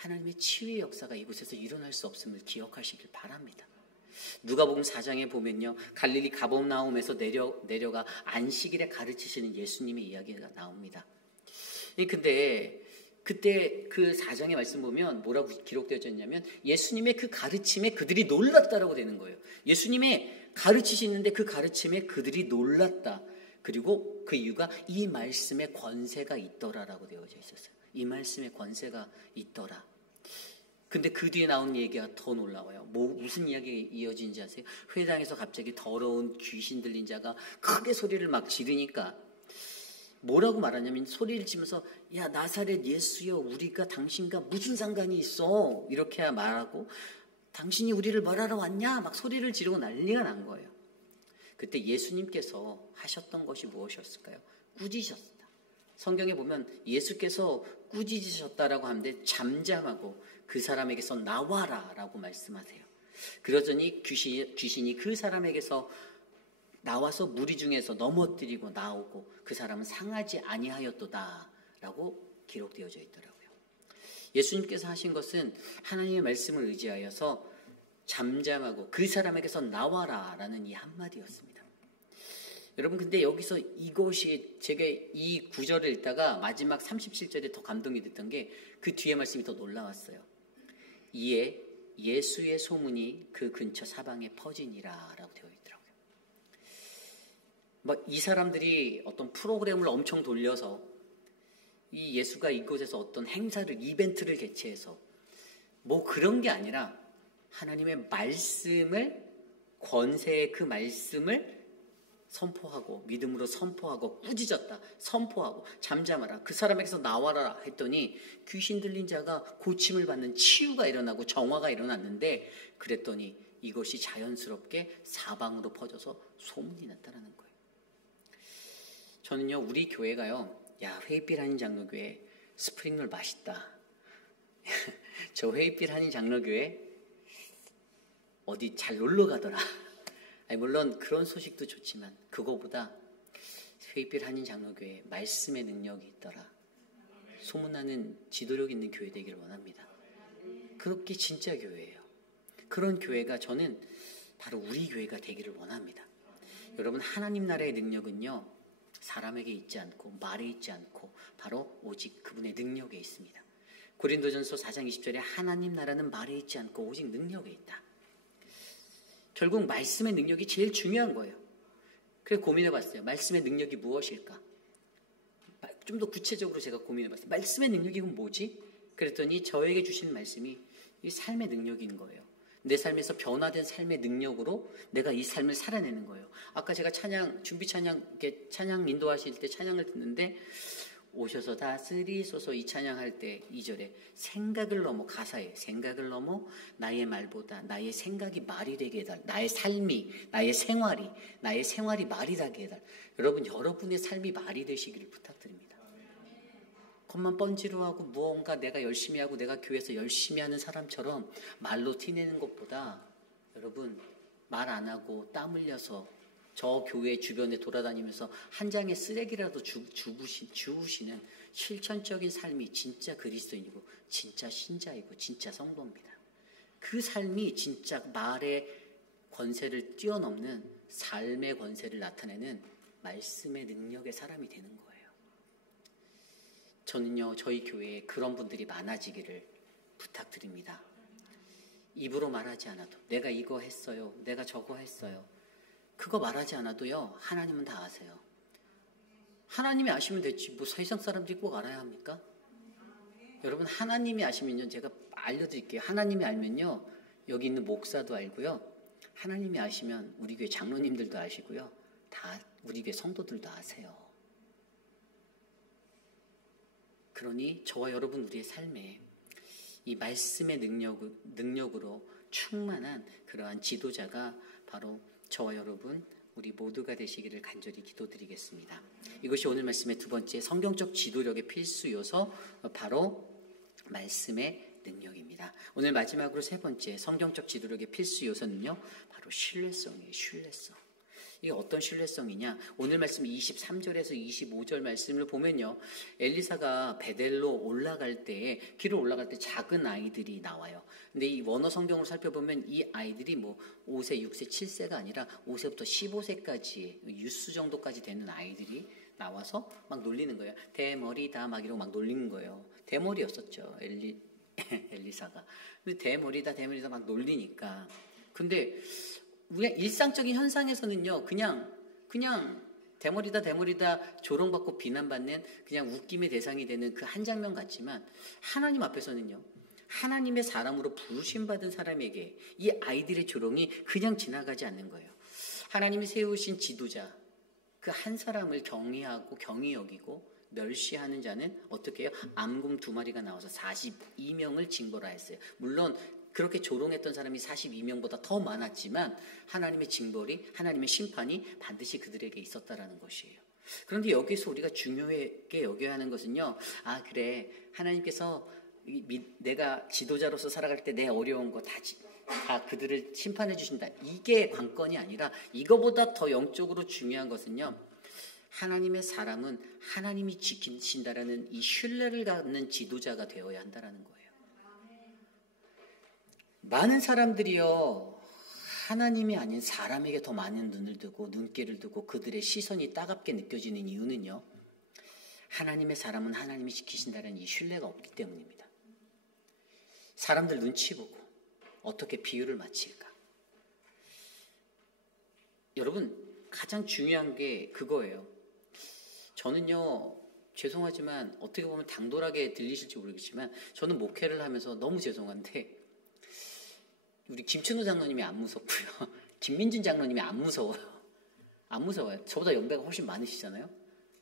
하나님의 치유의 역사가 이곳에서 일어날 수 없음을 기억하시길 바랍니다. 누가복음 4장에 보면요 갈릴리 가버나움에서 내려가 안식일에 가르치시는 예수님의 이야기가 나옵니다. 근데 그때 그 4장의 말씀 보면 뭐라고 기록되어져 있냐면 예수님의 그 가르침에 그들이 놀랐다라고 되는 거예요. 예수님의 가르치시는데 그 가르침에 그들이 놀랐다. 그리고 그 이유가 이 말씀에 권세가 있더라라고 되어져 있었어요. 이 말씀에 권세가 있더라. 근데 그 뒤에 나온 얘기가 더 놀라워요. 무슨 이야기가 이어진지 아세요? 회당에서 갑자기 더러운 귀신 들린 자가 크게 소리를 막 지르니까 뭐라고 말하냐면 소리를 지면서 야 나사렛 예수여 우리가 당신과 무슨 상관이 있어 이렇게 말하고 당신이 우리를 말하러 왔냐 막 소리를 지르고 난리가 난 거예요. 그때 예수님께서 하셨던 것이 무엇이었을까요? 꾸짖으셨다. 성경에 보면 예수께서 꾸짖으셨다라고 하는데 잠잠하고 그 사람에게서 나와라 라고 말씀하세요. 그러더니 귀신이 그 사람에게서 나와서 무리 중에서 넘어뜨리고 나오고 그 사람은 상하지 아니하였도다 라고 기록되어져 있더라고요. 예수님께서 하신 것은 하나님의 말씀을 의지하여서 잠잠하고 그 사람에게서 나와라 라는 이 한마디였습니다. 여러분 근데 여기서 이것이 제가 이 구절을 읽다가 마지막 37절에 더 감동이 됐던 게 그 뒤에 말씀이 더 놀라웠어요. 이에 예수의 소문이 그 근처 사방에 퍼지니라 라고 되어 있더라고요. 막 이 사람들이 어떤 프로그램을 엄청 돌려서 이 예수가 이곳에서 어떤 행사를 이벤트를 개최해서 뭐 그런 게 아니라 하나님의 말씀을 권세의 그 말씀을 선포하고 믿음으로 선포하고 꾸짖었다 선포하고 잠잠하라 그 사람에게서 나와라 했더니 귀신 들린 자가 고침을 받는 치유가 일어나고 정화가 일어났는데 그랬더니 이것이 자연스럽게 사방으로 퍼져서 소문이 났다는 거예요. 저는요 우리 교회가요 야 회빛 한인 장로교회 스프링롤 맛있다. 저 회빛 한인 장로교회 어디 잘 놀러 가더라. 아니, 물론 그런 소식도 좋지만 그거보다 회빛 한인 장로교회 말씀의 능력이 있더라. 소문나는 지도력 있는 교회 되기를 원합니다. 그렇게 진짜 교회예요. 그런 교회가 저는 바로 우리 교회가 되기를 원합니다. 여러분 하나님 나라의 능력은요 사람에게 있지 않고 말에 있지 않고 바로 오직 그분의 능력에 있습니다. 고린도전서 4장 20절에 하나님 나라는 말에 있지 않고 오직 능력에 있다. 결국 말씀의 능력이 제일 중요한 거예요. 그래서 고민해봤어요. 말씀의 능력이 무엇일까? 좀 더 구체적으로 제가 고민해봤어요. 말씀의 능력이 그럼 뭐지? 그랬더니 저에게 주신 말씀이 이 삶의 능력인 거예요. 내 삶에서 변화된 삶의 능력으로 내가 이 삶을 살아내는 거예요. 아까 제가 준비 찬양 인도하실 때 찬양을 듣는데 오셔서 다스리소서 이 찬양할 때 2절에 생각을 넘어 가사에 생각을 넘어 나의 말보다 나의 생각이 말이 되게 해달. 나의 삶이 나의 생활이 말이 되게 해달. 여러분의 삶이 말이 되시기를 부탁드립니다. 겉만 번지르 하고 무언가 내가 열심히 하고 내가 교회에서 열심히 하는 사람처럼 말로 티내는 것보다 여러분 말 안 하고 땀 흘려서 저 교회 주변에 돌아다니면서 한 장의 쓰레기라도 주우시는 실천적인 삶이 진짜 그리스도인이고 진짜 신자이고 진짜 성도입니다. 그 삶이 진짜 말의 권세를 뛰어넘는 삶의 권세를 나타내는 말씀의 능력의 사람이 되는 거예요. 저는요 저희 교회에 그런 분들이 많아지기를 부탁드립니다. 입으로 말하지 않아도 내가 이거 했어요, 내가 저거 했어요, 그거 말하지 않아도요 하나님은 다 아세요. 하나님이 아시면 됐지 뭐 세상 사람들이 꼭 알아야 합니까? 여러분 하나님이 아시면요 제가 알려드릴게요. 하나님이 알면요 여기 있는 목사도 알고요, 하나님이 아시면 우리 교회 장로님들도 아시고요, 다 우리 교회 성도들도 아세요. 그러니 저와 여러분 우리의 삶에 이 말씀의 능력으로 충만한 그러한 지도자가 바로 저와 여러분 우리 모두가 되시기를 간절히 기도드리겠습니다. 이것이 오늘 말씀의 두 번째 성경적 지도력의 필수 요소, 바로 말씀의 능력입니다. 오늘 마지막으로 세 번째 성경적 지도력의 필수 요소는요 바로 신뢰성이에요. 신뢰성. 이게 어떤 신뢰성이냐? 오늘 말씀 23절에서 25절 말씀을 보면요, 엘리사가 베델로 올라갈 때, 길을 올라갈 때 작은 아이들이 나와요. 근데 이 원어 성경을 살펴보면 이 아이들이 뭐 5세, 6세, 7세가 아니라 5세부터 15세까지 유스 정도까지 되는 아이들이 나와서 막 놀리는 거예요. 대머리다 막 이러고 막 놀리는 거예요. 대머리였었죠 엘리사가. 근데 대머리다 막 놀리니까. 근데 우리 일상적인 현상에서는요 그냥 대머리다 조롱받고 비난받는 그냥 웃김의 대상이 되는 그 한 장면 같지만, 하나님 앞에서는요 하나님의 사람으로 부르심받은 사람에게 이 아이들의 조롱이 그냥 지나가지 않는 거예요. 하나님이 세우신 지도자 그 한 사람을 경외하고 경히 여기고 멸시하는 자는 어떻게 해요? 암곰 2마리가 나와서 42명을 징벌하 했어요. 물론 그렇게 조롱했던 사람이 42명보다 더 많았지만 하나님의 징벌이, 하나님의 심판이 반드시 그들에게 있었다라는 것이에요. 그런데 여기서 우리가 중요하게 여겨야 하는 것은요, 아 그래 하나님께서 내가 지도자로서 살아갈 때 내 어려운 거 다 그들을 심판해 주신다, 이게 관건이 아니라 이거보다 더 영적으로 중요한 것은요, 하나님의 사람은 하나님이 지키신다라는 이 신뢰를 갖는 지도자가 되어야 한다라는 거예요. 많은 사람들이요 하나님이 아닌 사람에게 더 많은 눈을 두고 눈길을 두고 그들의 시선이 따갑게 느껴지는 이유는요, 하나님의 사람은 하나님이 지키신다는 이 신뢰가 없기 때문입니다. 사람들 눈치 보고 어떻게 비유를 맞힐까. 여러분 가장 중요한 게 그거예요. 저는요 죄송하지만 어떻게 보면 당돌하게 들리실지 모르겠지만 저는 목회를 하면서 너무 죄송한데 우리 김춘호 장로님이 안 무섭고요, 김민준 장로님이 안 무서워요. 안 무서워요. 저보다 연배가 훨씬 많으시잖아요.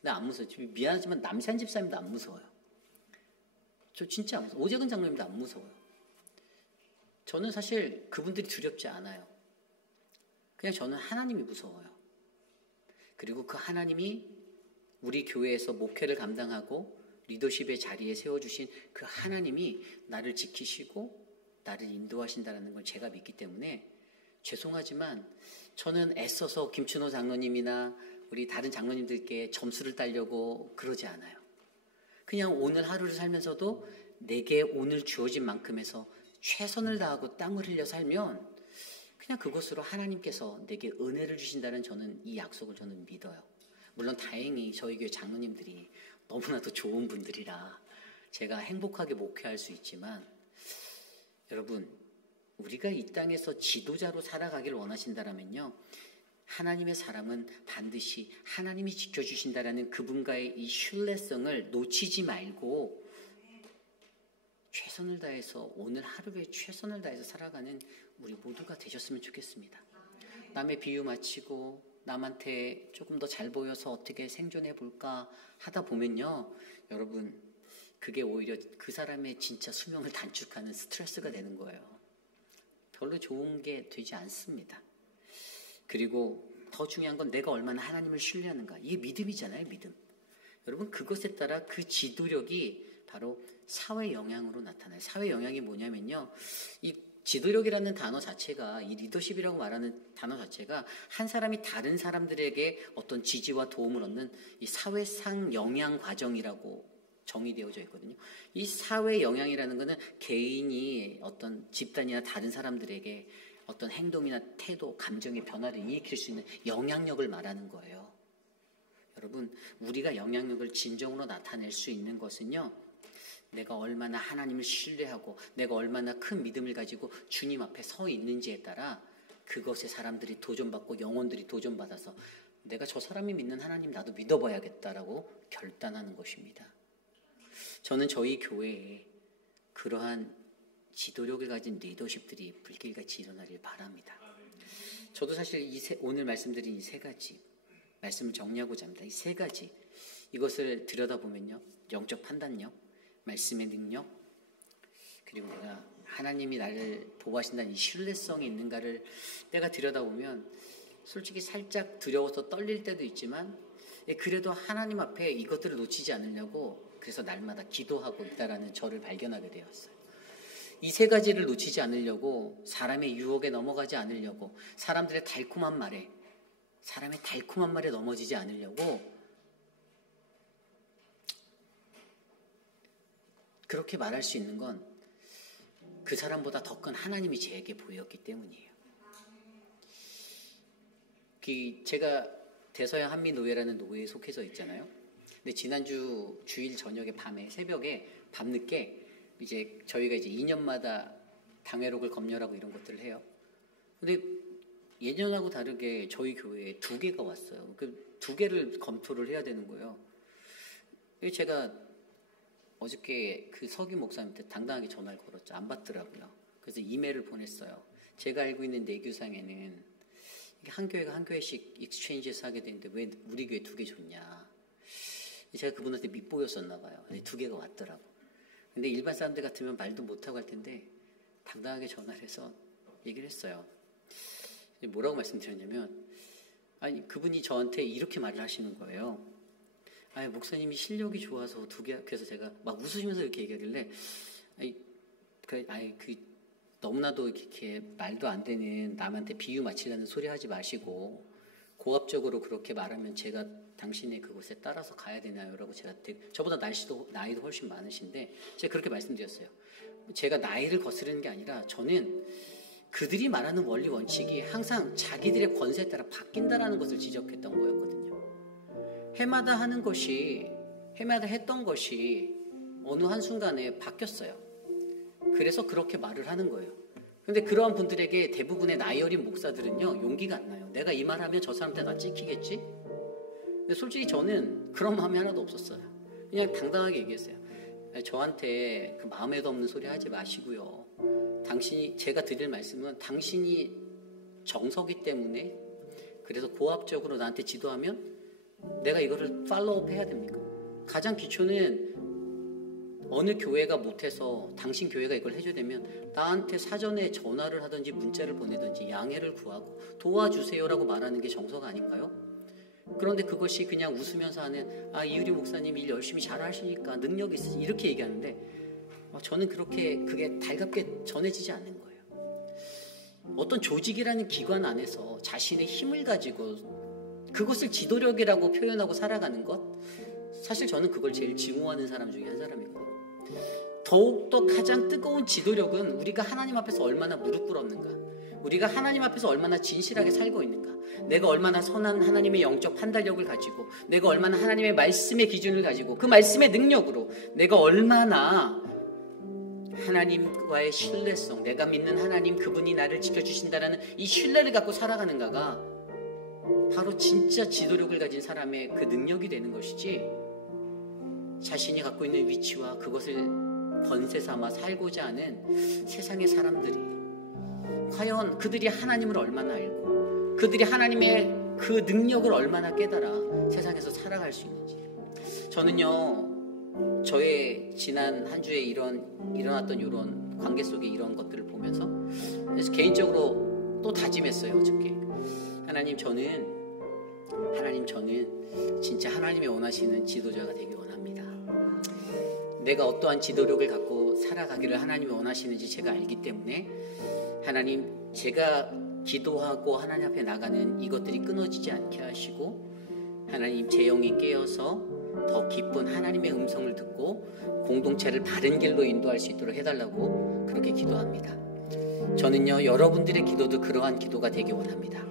근데 안 무서워요. 미안하지만 남산 집사님도 안 무서워요. 저 진짜 안 무서워요. 오재근 장로님도 안 무서워요. 저는 사실 그분들이 두렵지 않아요. 그냥 저는 하나님이 무서워요. 그리고 그 하나님이 우리 교회에서 목회를 감당하고 리더십의 자리에 세워주신 그 하나님이 나를 지키시고 나를 인도하신다는 걸 제가 믿기 때문에 죄송하지만 저는 애써서 김춘호 장로님이나 우리 다른 장로님들께 점수를 따려고 그러지 않아요. 그냥 오늘 하루를 살면서도 내게 오늘 주어진 만큼에서 최선을 다하고 땀을 흘려 살면 그냥 그것으로 하나님께서 내게 은혜를 주신다는 저는 이 약속을 저는 믿어요. 물론 다행히 저희 교회 장로님들이 너무나도 좋은 분들이라 제가 행복하게 목회할 수 있지만, 여러분 우리가 이 땅에서 지도자로 살아가길 원하신다면요, 하나님의 사람은 반드시 하나님이 지켜주신다라는 그분과의 이 신뢰성을 놓치지 말고 최선을 다해서 오늘 하루에 최선을 다해서 살아가는 우리 모두가 되셨으면 좋겠습니다. 남의 비유 마치고 남한테 조금 더 잘 보여서 어떻게 생존해 볼까 하다 보면요, 여러분 그게 오히려 그 사람의 진짜 수명을 단축하는 스트레스가 되는 거예요. 별로 좋은 게 되지 않습니다. 그리고 더 중요한 건 내가 얼마나 하나님을 신뢰하는가, 이게 믿음이잖아요. 믿음. 여러분 그것에 따라 그 지도력이 바로 사회 영향으로 나타나요. 사회 영향이 뭐냐면요, 이 지도력이라는 단어 자체가, 이 리더십이라고 말하는 단어 자체가 한 사람이 다른 사람들에게 어떤 지지와 도움을 얻는 이 사회상 영향 과정이라고 정의되어져 있거든요. 이 사회 영향이라는 것은 개인이 어떤 집단이나 다른 사람들에게 어떤 행동이나 태도, 감정의 변화를 일으킬 수 있는 영향력을 말하는 거예요. 여러분 우리가 영향력을 진정으로 나타낼 수 있는 것은요, 내가 얼마나 하나님을 신뢰하고 내가 얼마나 큰 믿음을 가지고 주님 앞에 서 있는지에 따라 그것에 사람들이 도전받고 영혼들이 도전받아서 내가 저 사람이 믿는 하나님 나도 믿어봐야겠다라고 결단하는 것입니다. 저는 저희 교회에 그러한 지도력을 가진 리더십들이 불길같이 일어나길 바랍니다. 저도 사실 오늘 말씀드린 이 세 가지 말씀을 정리하고자 합니다. 이 세 가지 이것을 들여다보면요, 영적 판단력, 말씀의 능력, 그리고 내가 하나님이 나를 보호하신다는 이 신뢰성이 있는가를 내가 들여다보면 솔직히 살짝 두려워서 떨릴 때도 있지만 그래도 하나님 앞에 이것들을 놓치지 않으려고 그래서 날마다 기도하고 있다라는 저를 발견하게 되었어요. 이 세 가지를 놓치지 않으려고, 사람의 유혹에 넘어가지 않으려고, 사람의 달콤한 말에 넘어지지 않으려고 그렇게 말할 수 있는 건 그 사람보다 더 큰 하나님이 제게 보였기 때문이에요. 제가 대서양 한미노예라는 노예에 속해서 있잖아요. 근데 지난주 주일 저녁에 밤에 새벽에 밤늦게 이제 저희가 이제 2년마다 당회록을 검열하고 이런 것들을 해요. 근데 예년하고 다르게 저희 교회에 2개가 왔어요. 그 2개를 검토를 해야 되는 거예요. 제가 어저께 그 서기 목사님한테 당당하게 전화를 걸었죠. 안 받더라고요. 그래서 이메일을 보냈어요. 제가 알고 있는 내교상에는 한 교회가 한 교회씩 익스체인지에서 하게 되는데 왜 우리 교회 2개 줬냐. 제가 그분한테 밉보였었나 봐요. 2개가 왔더라고. 근데 일반 사람들 같으면 말도 못하고 할 텐데 당당하게 전화를 해서 얘기를 했어요. 뭐라고 말씀드렸냐면, 아니 그분이 저한테 이렇게 말을 하시는 거예요. 아니 목사님이 실력이 좋아서 2개, 그래서 제가 막 웃으시면서 이렇게 얘기하길래 너무나도 이렇게 말도 안 되는 남한테 비유 맞추려는 소리 하지 마시고 고압적으로 그렇게 말하면 제가 당신의 그곳에 따라서 가야 되나요? 라고 제가 저보다 나이도 훨씬 많으신데 제가 그렇게 말씀드렸어요. 제가 나이를 거스르는 게 아니라 저는 그들이 말하는 원리 원칙이 항상 자기들의 권세에 따라 바뀐다라는 것을 지적했던 거였거든요. 해마다 했던 것이 어느 한순간에 바뀌었어요. 그래서 그렇게 말을 하는 거예요. 근데 그러한 분들에게 대부분의 나이 어린 목사들은요, 용기가 안 나요. 내가 이 말하면 저 사람한테 나 찍히겠지? 근데 솔직히 저는 그런 마음이 하나도 없었어요. 그냥 당당하게 얘기했어요. 저한테 그 마음에도 없는 소리 하지 마시고요. 제가 드릴 말씀은 당신이 정서기 때문에 그래서 고압적으로 나한테 지도하면 내가 이거를 팔로우업 해야 됩니까? 가장 기초는 어느 교회가 못해서 당신 교회가 이걸 해줘야 되면 나한테 사전에 전화를 하든지 문자를 보내든지 양해를 구하고 도와주세요라고 말하는 게 정서가 아닌가요? 그런데 그것이 그냥 웃으면서 하는 이유리 목사님 일 열심히 잘 하시니까 능력이 있으시 이렇게 얘기하는데 저는 그게 달갑게 전해지지 않는 거예요. 어떤 조직이라는 기관 안에서 자신의 힘을 가지고 그것을 지도력이라고 표현하고 살아가는 것, 사실 저는 그걸 제일 증오하는 사람 중에 한 사람이거든요. 더욱더 가장 뜨거운 지도력은 우리가 하나님 앞에서 얼마나 무릎 꿇었는가, 우리가 하나님 앞에서 얼마나 진실하게 살고 있는가, 내가 얼마나 선한 하나님의 영적 판단력을 가지고, 내가 얼마나 하나님의 말씀의 기준을 가지고 그 말씀의 능력으로 내가 얼마나 하나님과의 신뢰성, 내가 믿는 하나님 그분이 나를 지켜주신다는 이 신뢰를 갖고 살아가는가가 바로 진짜 지도력을 가진 사람의 그 능력이 되는 것이지, 자신이 갖고 있는 위치와 그것을 권세 삼아 살고자 하는 세상의 사람들이 과연 그들이 하나님을 얼마나 알고 그들이 하나님의 그 능력을 얼마나 깨달아 세상에서 살아갈 수 있는지. 저는요, 저의 지난 한 주에 일어났던 이런 관계 속에 이런 것들을 보면서 개인적으로 또 다짐했어요. 어저께 하나님 저는 진짜 하나님이 원하시는 지도자가 되기 원합니다. 내가 어떠한 지도력을 갖고 살아가기를 하나님이 원하시는지 제가 알기 때문에 하나님, 제가 기도하고 하나님 앞에 나가는 이것들이 끊어지지 않게 하시고 하나님, 제 영이 깨어서 더 깊은 하나님의 음성을 듣고 공동체를 바른 길로 인도할 수 있도록 해달라고 그렇게 기도합니다. 저는요, 여러분들의 기도도 그러한 기도가 되기 원합니다.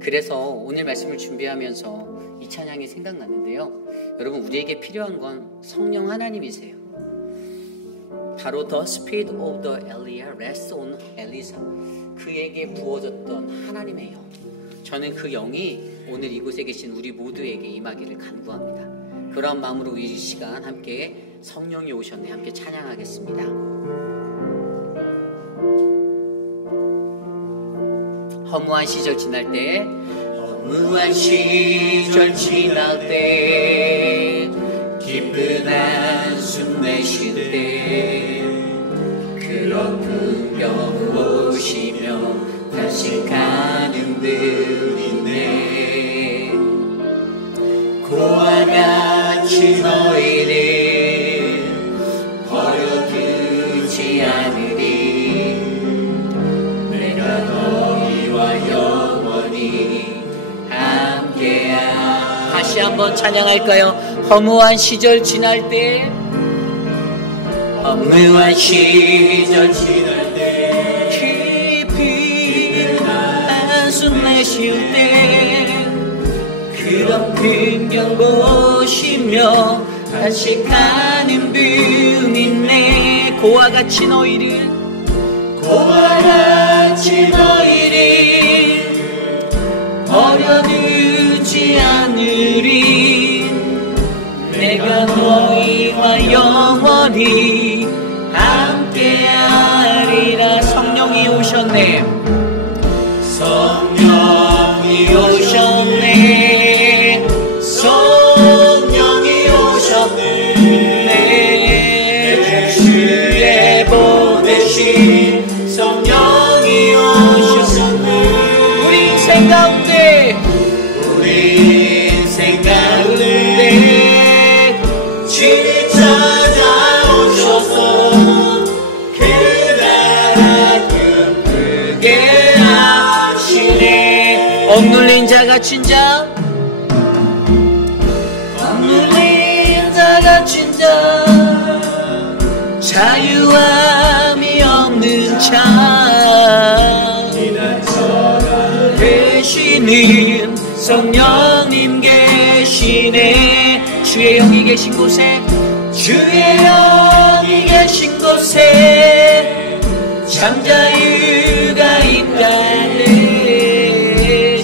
그래서 오늘 말씀을 준비하면서 이 찬양이 생각났는데요. 여러분, 우리에게 필요한 건 성령 하나님이세요. 바로 the spirit of the Elia rests on Elisa. 그에게 부어졌던 하나님의 영. 저는 그 영이 오늘 이곳에 계신 우리 모두에게 임하기를 간구합니다. 그런 마음으로 이 시간 함께 성령이 오셨네 함께 찬양하겠습니다. 허무한 시절 지날 때, 허무한 시절 지날 때, 기쁜 한숨 내쉴 때, 그런 풍경 보시며 다시 가는 분이네. 고와 같이 너희를 버려두지 않으리. 내가 너희와 영원히 함께야. 다시 한번 찬양할까요? 허무한 시절 지날 때, 허무한 시절 지날 때, 깊이 한숨 내쉴 때, 그런 풍경 보시며 다시 가는 분이네. 고와 같이 너희를, 고와 같이 너희를 버려두지 않으리. 내가 너희와 영원히 함께하리라. 성령이 오셨네. 성령이 오셨네. 성령이 오셨네. 주의 보내신 성령이 오셨네. 우리 인생 가운데, 우리 인생 가운데 주님 찾아오셔서 그 나라 꿈꾸게 하시네. 억눌린 자 갇힌 자, 억눌린 자 갇힌 자, 자유함이 없는 자 되시는 성령님 계시네. 주의 영이 계신 곳에, 주의 영이 계신 곳에 잠자유가 있다네.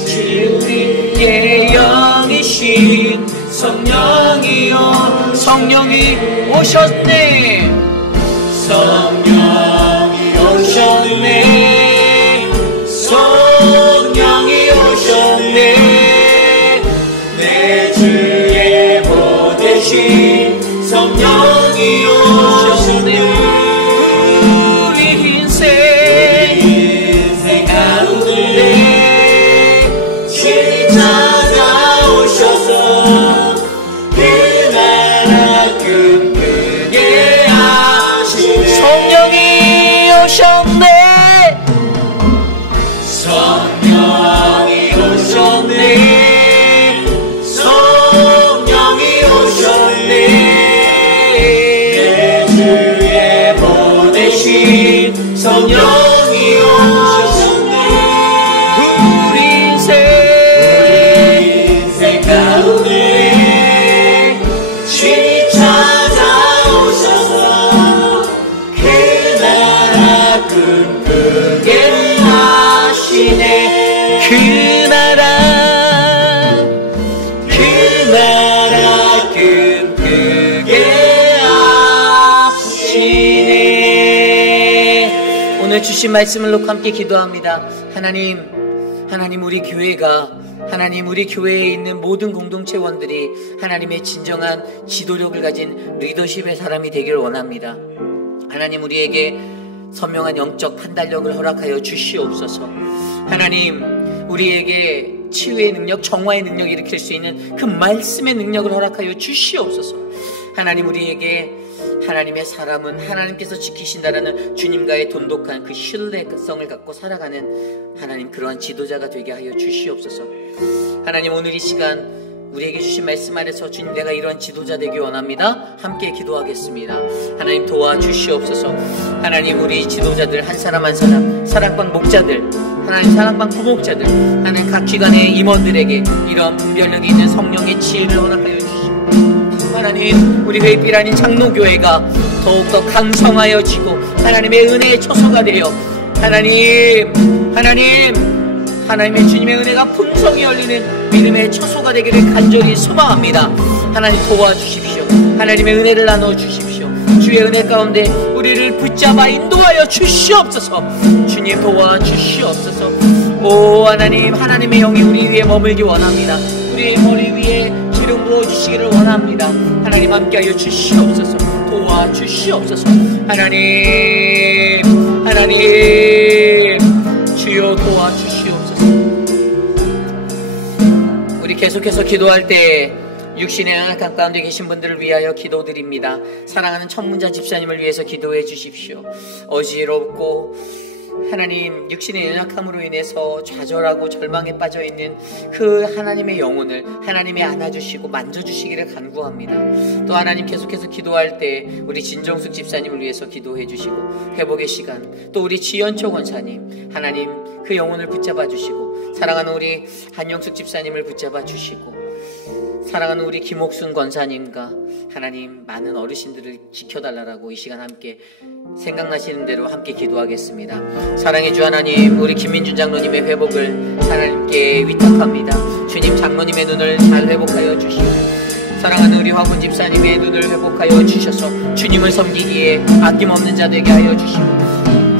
주의 영이신 성령이 오셨네. 성령이 오셨네. 성령이 오셨네. 내 주의 보내신 성령이 오셨네. 우리 인생 가운데 주님 찾아오셔서 그 나라 꿈꾸게 하시네. 성령이 오셨네. 성령이 오셨네. 성령이 오셨네. 내 주의 보내신 성령이 오셨네. 우리 인생 가운데 주님 찾아오셔서 그 나라 꿈꾸게 하시네. 그 나라 꿈꾸게 하시네. 오늘 주신 말씀을 놓고 함께 기도합니다. 하나님 우리 교회가, 하나님 우리 교회에 있는 모든 공동체원들이 하나님의 진정한 지도력을 가진 리더십의 사람이 되기를 원합니다. 하나님 우리에게 선명한 영적 판단력을 허락하여 주시옵소서. 하나님 우리에게 치유의 능력, 정화의 능력을 일으킬 수 있는 그 말씀의 능력을 허락하여 주시옵소서. 하나님 우리에게 하나님의 사람은 하나님께서 지키신다라는 주님과의 돈독한 그 신뢰성을 갖고 살아가는 하나님 그러한 지도자가 되게 하여 주시옵소서. 하나님 오늘 이 시간 우리에게 주신 말씀 안에서 주님 내가 이러한 지도자 되기 원합니다. 함께 기도하겠습니다. 하나님 도와주시옵소서. 하나님 우리 지도자들 한 사람 한 사람, 사랑방 목자들, 하나님 사랑방 부목자들, 하나님 각 기관의 임원들에게 이러한 분별력이 있는 성령의 지혜를 허락하여 주시옵소서. 하나님 우리 회빛 아닌 장로교회가 더욱더 강성하여지고 하나님의 은혜의 초소가 되어 하나님의 주님의 은혜가 풍성히 열리는 믿음의 초소가 되기를 간절히 소망합니다. 하나님 도와주십시오. 하나님의 은혜를 나눠주십시오. 주의 은혜 가운데 우리를 붙잡아 인도하여 주시옵소서. 주님 도와주시옵소서. 오 하나님, 하나님의 영이 우리 위에 머물기 원합니다. 우리의 머리 위에 기름 부어주시기를 원합니다. 하나님 함께하여 주시옵소서. 도와주시옵소서. 하나님 주여 도와주시옵소서. 우리 계속해서 기도할 때 육신의 연약한 가운데 계신 분들을 위하여 기도드립니다. 사랑하는 천문자 집사님을 위해서 기도해 주십시오. 어지럽고 하나님 육신의 연약함으로 인해서 좌절하고 절망에 빠져있는 그 하나님의 영혼을 하나님이 안아주시고 만져주시기를 간구합니다. 또 하나님 계속해서 기도할 때 우리 진정숙 집사님을 위해서 기도해 주시고 회복의 시간, 또 우리 지연초 권사님 하나님 그 영혼을 붙잡아 주시고 사랑하는 우리 한영숙 집사님을 붙잡아 주시고 사랑하는 우리 김옥순 권사님과 하나님 많은 어르신들을 지켜달라고 이 시간 함께 생각나시는 대로 함께 기도하겠습니다. 사랑의 주 하나님, 우리 김민준 장로님의 회복을 하나님께 위탁합니다. 주님 장로님의 눈을 잘 회복하여 주시고 사랑하는 우리 화분 집사님의 눈을 회복하여 주셔서 주님을 섬기기에 아낌없는 자 되게 하여 주시고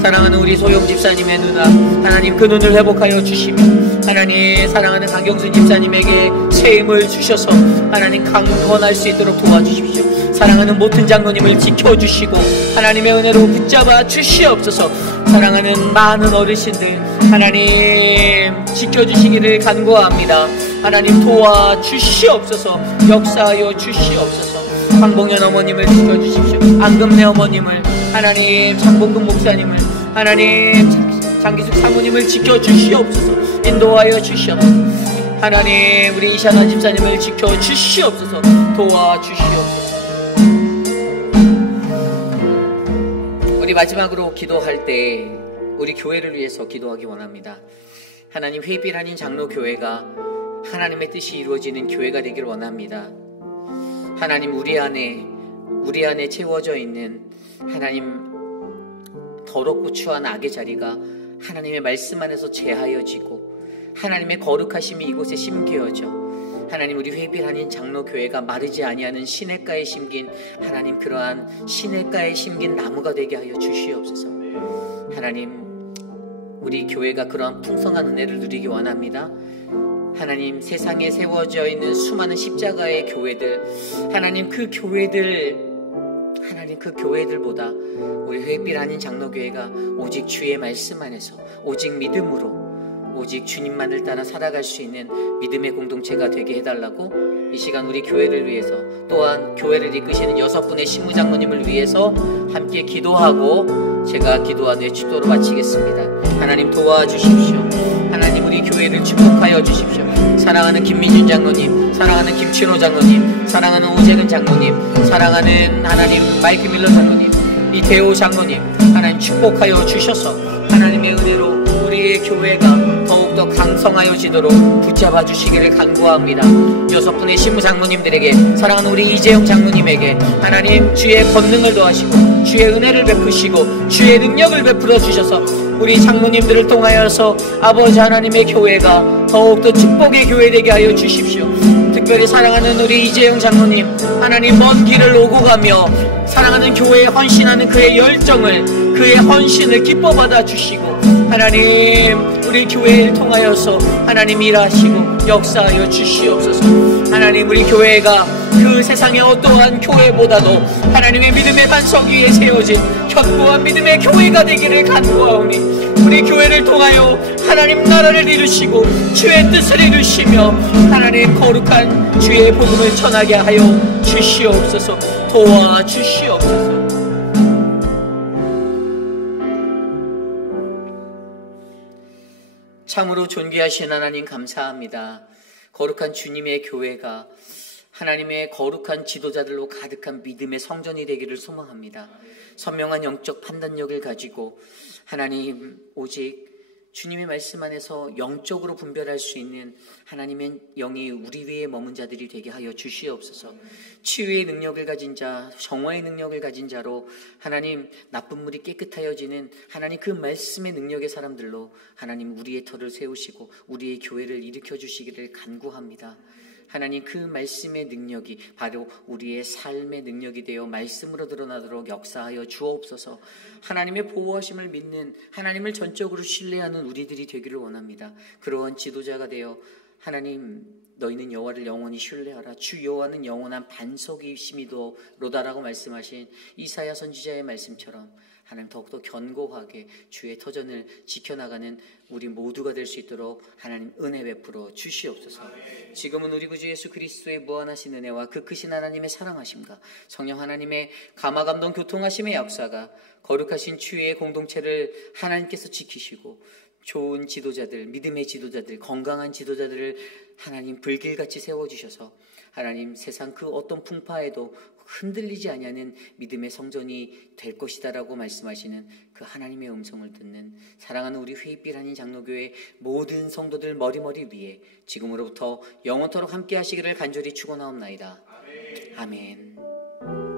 사랑하는 우리 소영 집사님의 누나 하나님 그 눈을 회복하여 주시며 하나님 사랑하는 강경순 집사님에게 새 힘을 주셔서 하나님 강건할 수 있도록 도와주십시오. 사랑하는 모튼 장로님을 지켜주시고 하나님의 은혜로 붙잡아 주시옵소서. 사랑하는 많은 어르신들 하나님 지켜주시기를 간구합니다. 하나님 도와주시옵소서. 역사하여 주시옵소서. 황봉현 어머님을 지켜주십시오. 안금래 어머님을 하나님 장봉근 목사님을 하나님 장기숙 사모님을 지켜주시옵소서. 인도하여 주시옵소서. 하나님 우리 이샤나 집사님을 지켜주시옵소서. 도와주시옵소서. 우리 마지막으로 기도할 때 우리 교회를 위해서 기도하기 원합니다. 하나님 회빛 아닌 장로교회가 하나님의 뜻이 이루어지는 교회가 되길 원합니다. 하나님 우리 안에 채워져 있는 하나님 더럽고 추한 악의 자리가 하나님의 말씀 안에서 제하여지고 하나님의 거룩하심이 이곳에 심겨져 하나님 우리 회빛 아닌 장로교회가 마르지 아니하는 시냇가에 심긴 하나님 그러한 시냇가에 심긴 나무가 되게 하여 주시옵소서. 하나님 우리 교회가 그러한 풍성한 은혜를 누리기 원합니다. 하나님 세상에 세워져 있는 수많은 십자가의 교회들 하나님 그 교회들보다 우리 회빛 아닌 장로교회가 오직 주의 말씀 안에서 오직 믿음으로 오직 주님만을 따라 살아갈 수 있는 믿음의 공동체가 되게 해달라고 이 시간 우리 교회를 위해서 또한 교회를 이끄시는 6분의 신무장로님을 위해서 함께 기도하고 제가 기도하되 축도로 마치겠습니다. 하나님 도와주십시오. 하나님 우리 교회를 축복하여 주십시오. 사랑하는 김민준 장로님, 사랑하는 김춘호 장로님, 사랑하는 오재근 장로님, 사랑하는 하나님 마이크 밀러 장로님, 이태호 장로님 하나님 축복하여 주셔서 하나님의 은혜로 우리의 교회가 더욱더 강성하여지도록 붙잡아 주시기를 간구합니다. 6분의 신무장로님들에게 사랑하는 우리 이재용 장로님에게 하나님 주의 권능을 더하시고 주의 은혜를 베푸시고 주의 능력을 베풀어 주셔서 우리 장로님들을 통하여서 아버지 하나님의 교회가 더욱더 축복의 교회 되게 하여 주십시오. 특별히 사랑하는 우리 이재용 장로님 하나님 먼 길을 오고 가며 사랑하는 교회에 헌신하는 그의 열정을 그의 헌신을 기뻐 받아 주시고 하나님 우리 교회를 통하여서 하나님 일하시고 역사하여 주시옵소서. 하나님 우리 교회가 그 세상의 어떠한 교회보다도 하나님의 믿음의 반석 위에 세워진 견고한 믿음의 교회가 되기를 간구하오니 우리 교회를 통하여 하나님 나라를 이루시고 주의 뜻을 이루시며 하나님 거룩한 주의 복음을 전하게 하여 주시옵소서. 도와주시옵소서. 참으로 존귀하신 하나님 감사합니다. 거룩한 주님의 교회가 하나님의 거룩한 지도자들로 가득한 믿음의 성전이 되기를 소망합니다. 선명한 영적 판단력을 가지고 하나님 오직 주님의 말씀 안에서 영적으로 분별할 수 있는 하나님의 영이 우리 위에 머문 자들이 되게 하여 주시옵소서. 치유의 능력을 가진 자, 정화의 능력을 가진 자로 하나님 나쁜 물이 깨끗하여지는 하나님 그 말씀의 능력의 사람들로 하나님 우리의 터를 세우시고 우리의 교회를 일으켜 주시기를 간구합니다. 하나님 그 말씀의 능력이 바로 우리의 삶의 능력이 되어 말씀으로 드러나도록 역사하여 주옵소서. 하나님의 보호하심을 믿는 하나님을 전적으로 신뢰하는 우리들이 되기를 원합니다. 그러한 지도자가 되어 하나님 너희는 여호와를 영원히 신뢰하라. 주 여호와는 영원한 반석이심이로다라고 말씀하신 이사야 선지자의 말씀처럼 하나님 더욱더 견고하게 주의 터전을 지켜나가는 우리 모두가 될 수 있도록 하나님 은혜 베풀어 주시옵소서. 지금은 우리 구주 예수 그리스도의 무한하신 은혜와 그 크신 하나님의 사랑하심과 성령 하나님의 감화감동 교통하심의 역사가 거룩하신 주의 공동체를 하나님께서 지키시고 좋은 지도자들, 믿음의 지도자들, 건강한 지도자들을 하나님 불길같이 세워주셔서 하나님 세상 그 어떤 풍파에도 흔들리지 아니하는 믿음의 성전이 될 것이다라고 말씀하시는 그 하나님의 음성을 듣는 사랑하는 우리 회의빛 한인 장로교회 모든 성도들 머리머리 위에 지금으로부터 영원토록 함께 하시기를 간절히 축원하옵나이다. 아멘.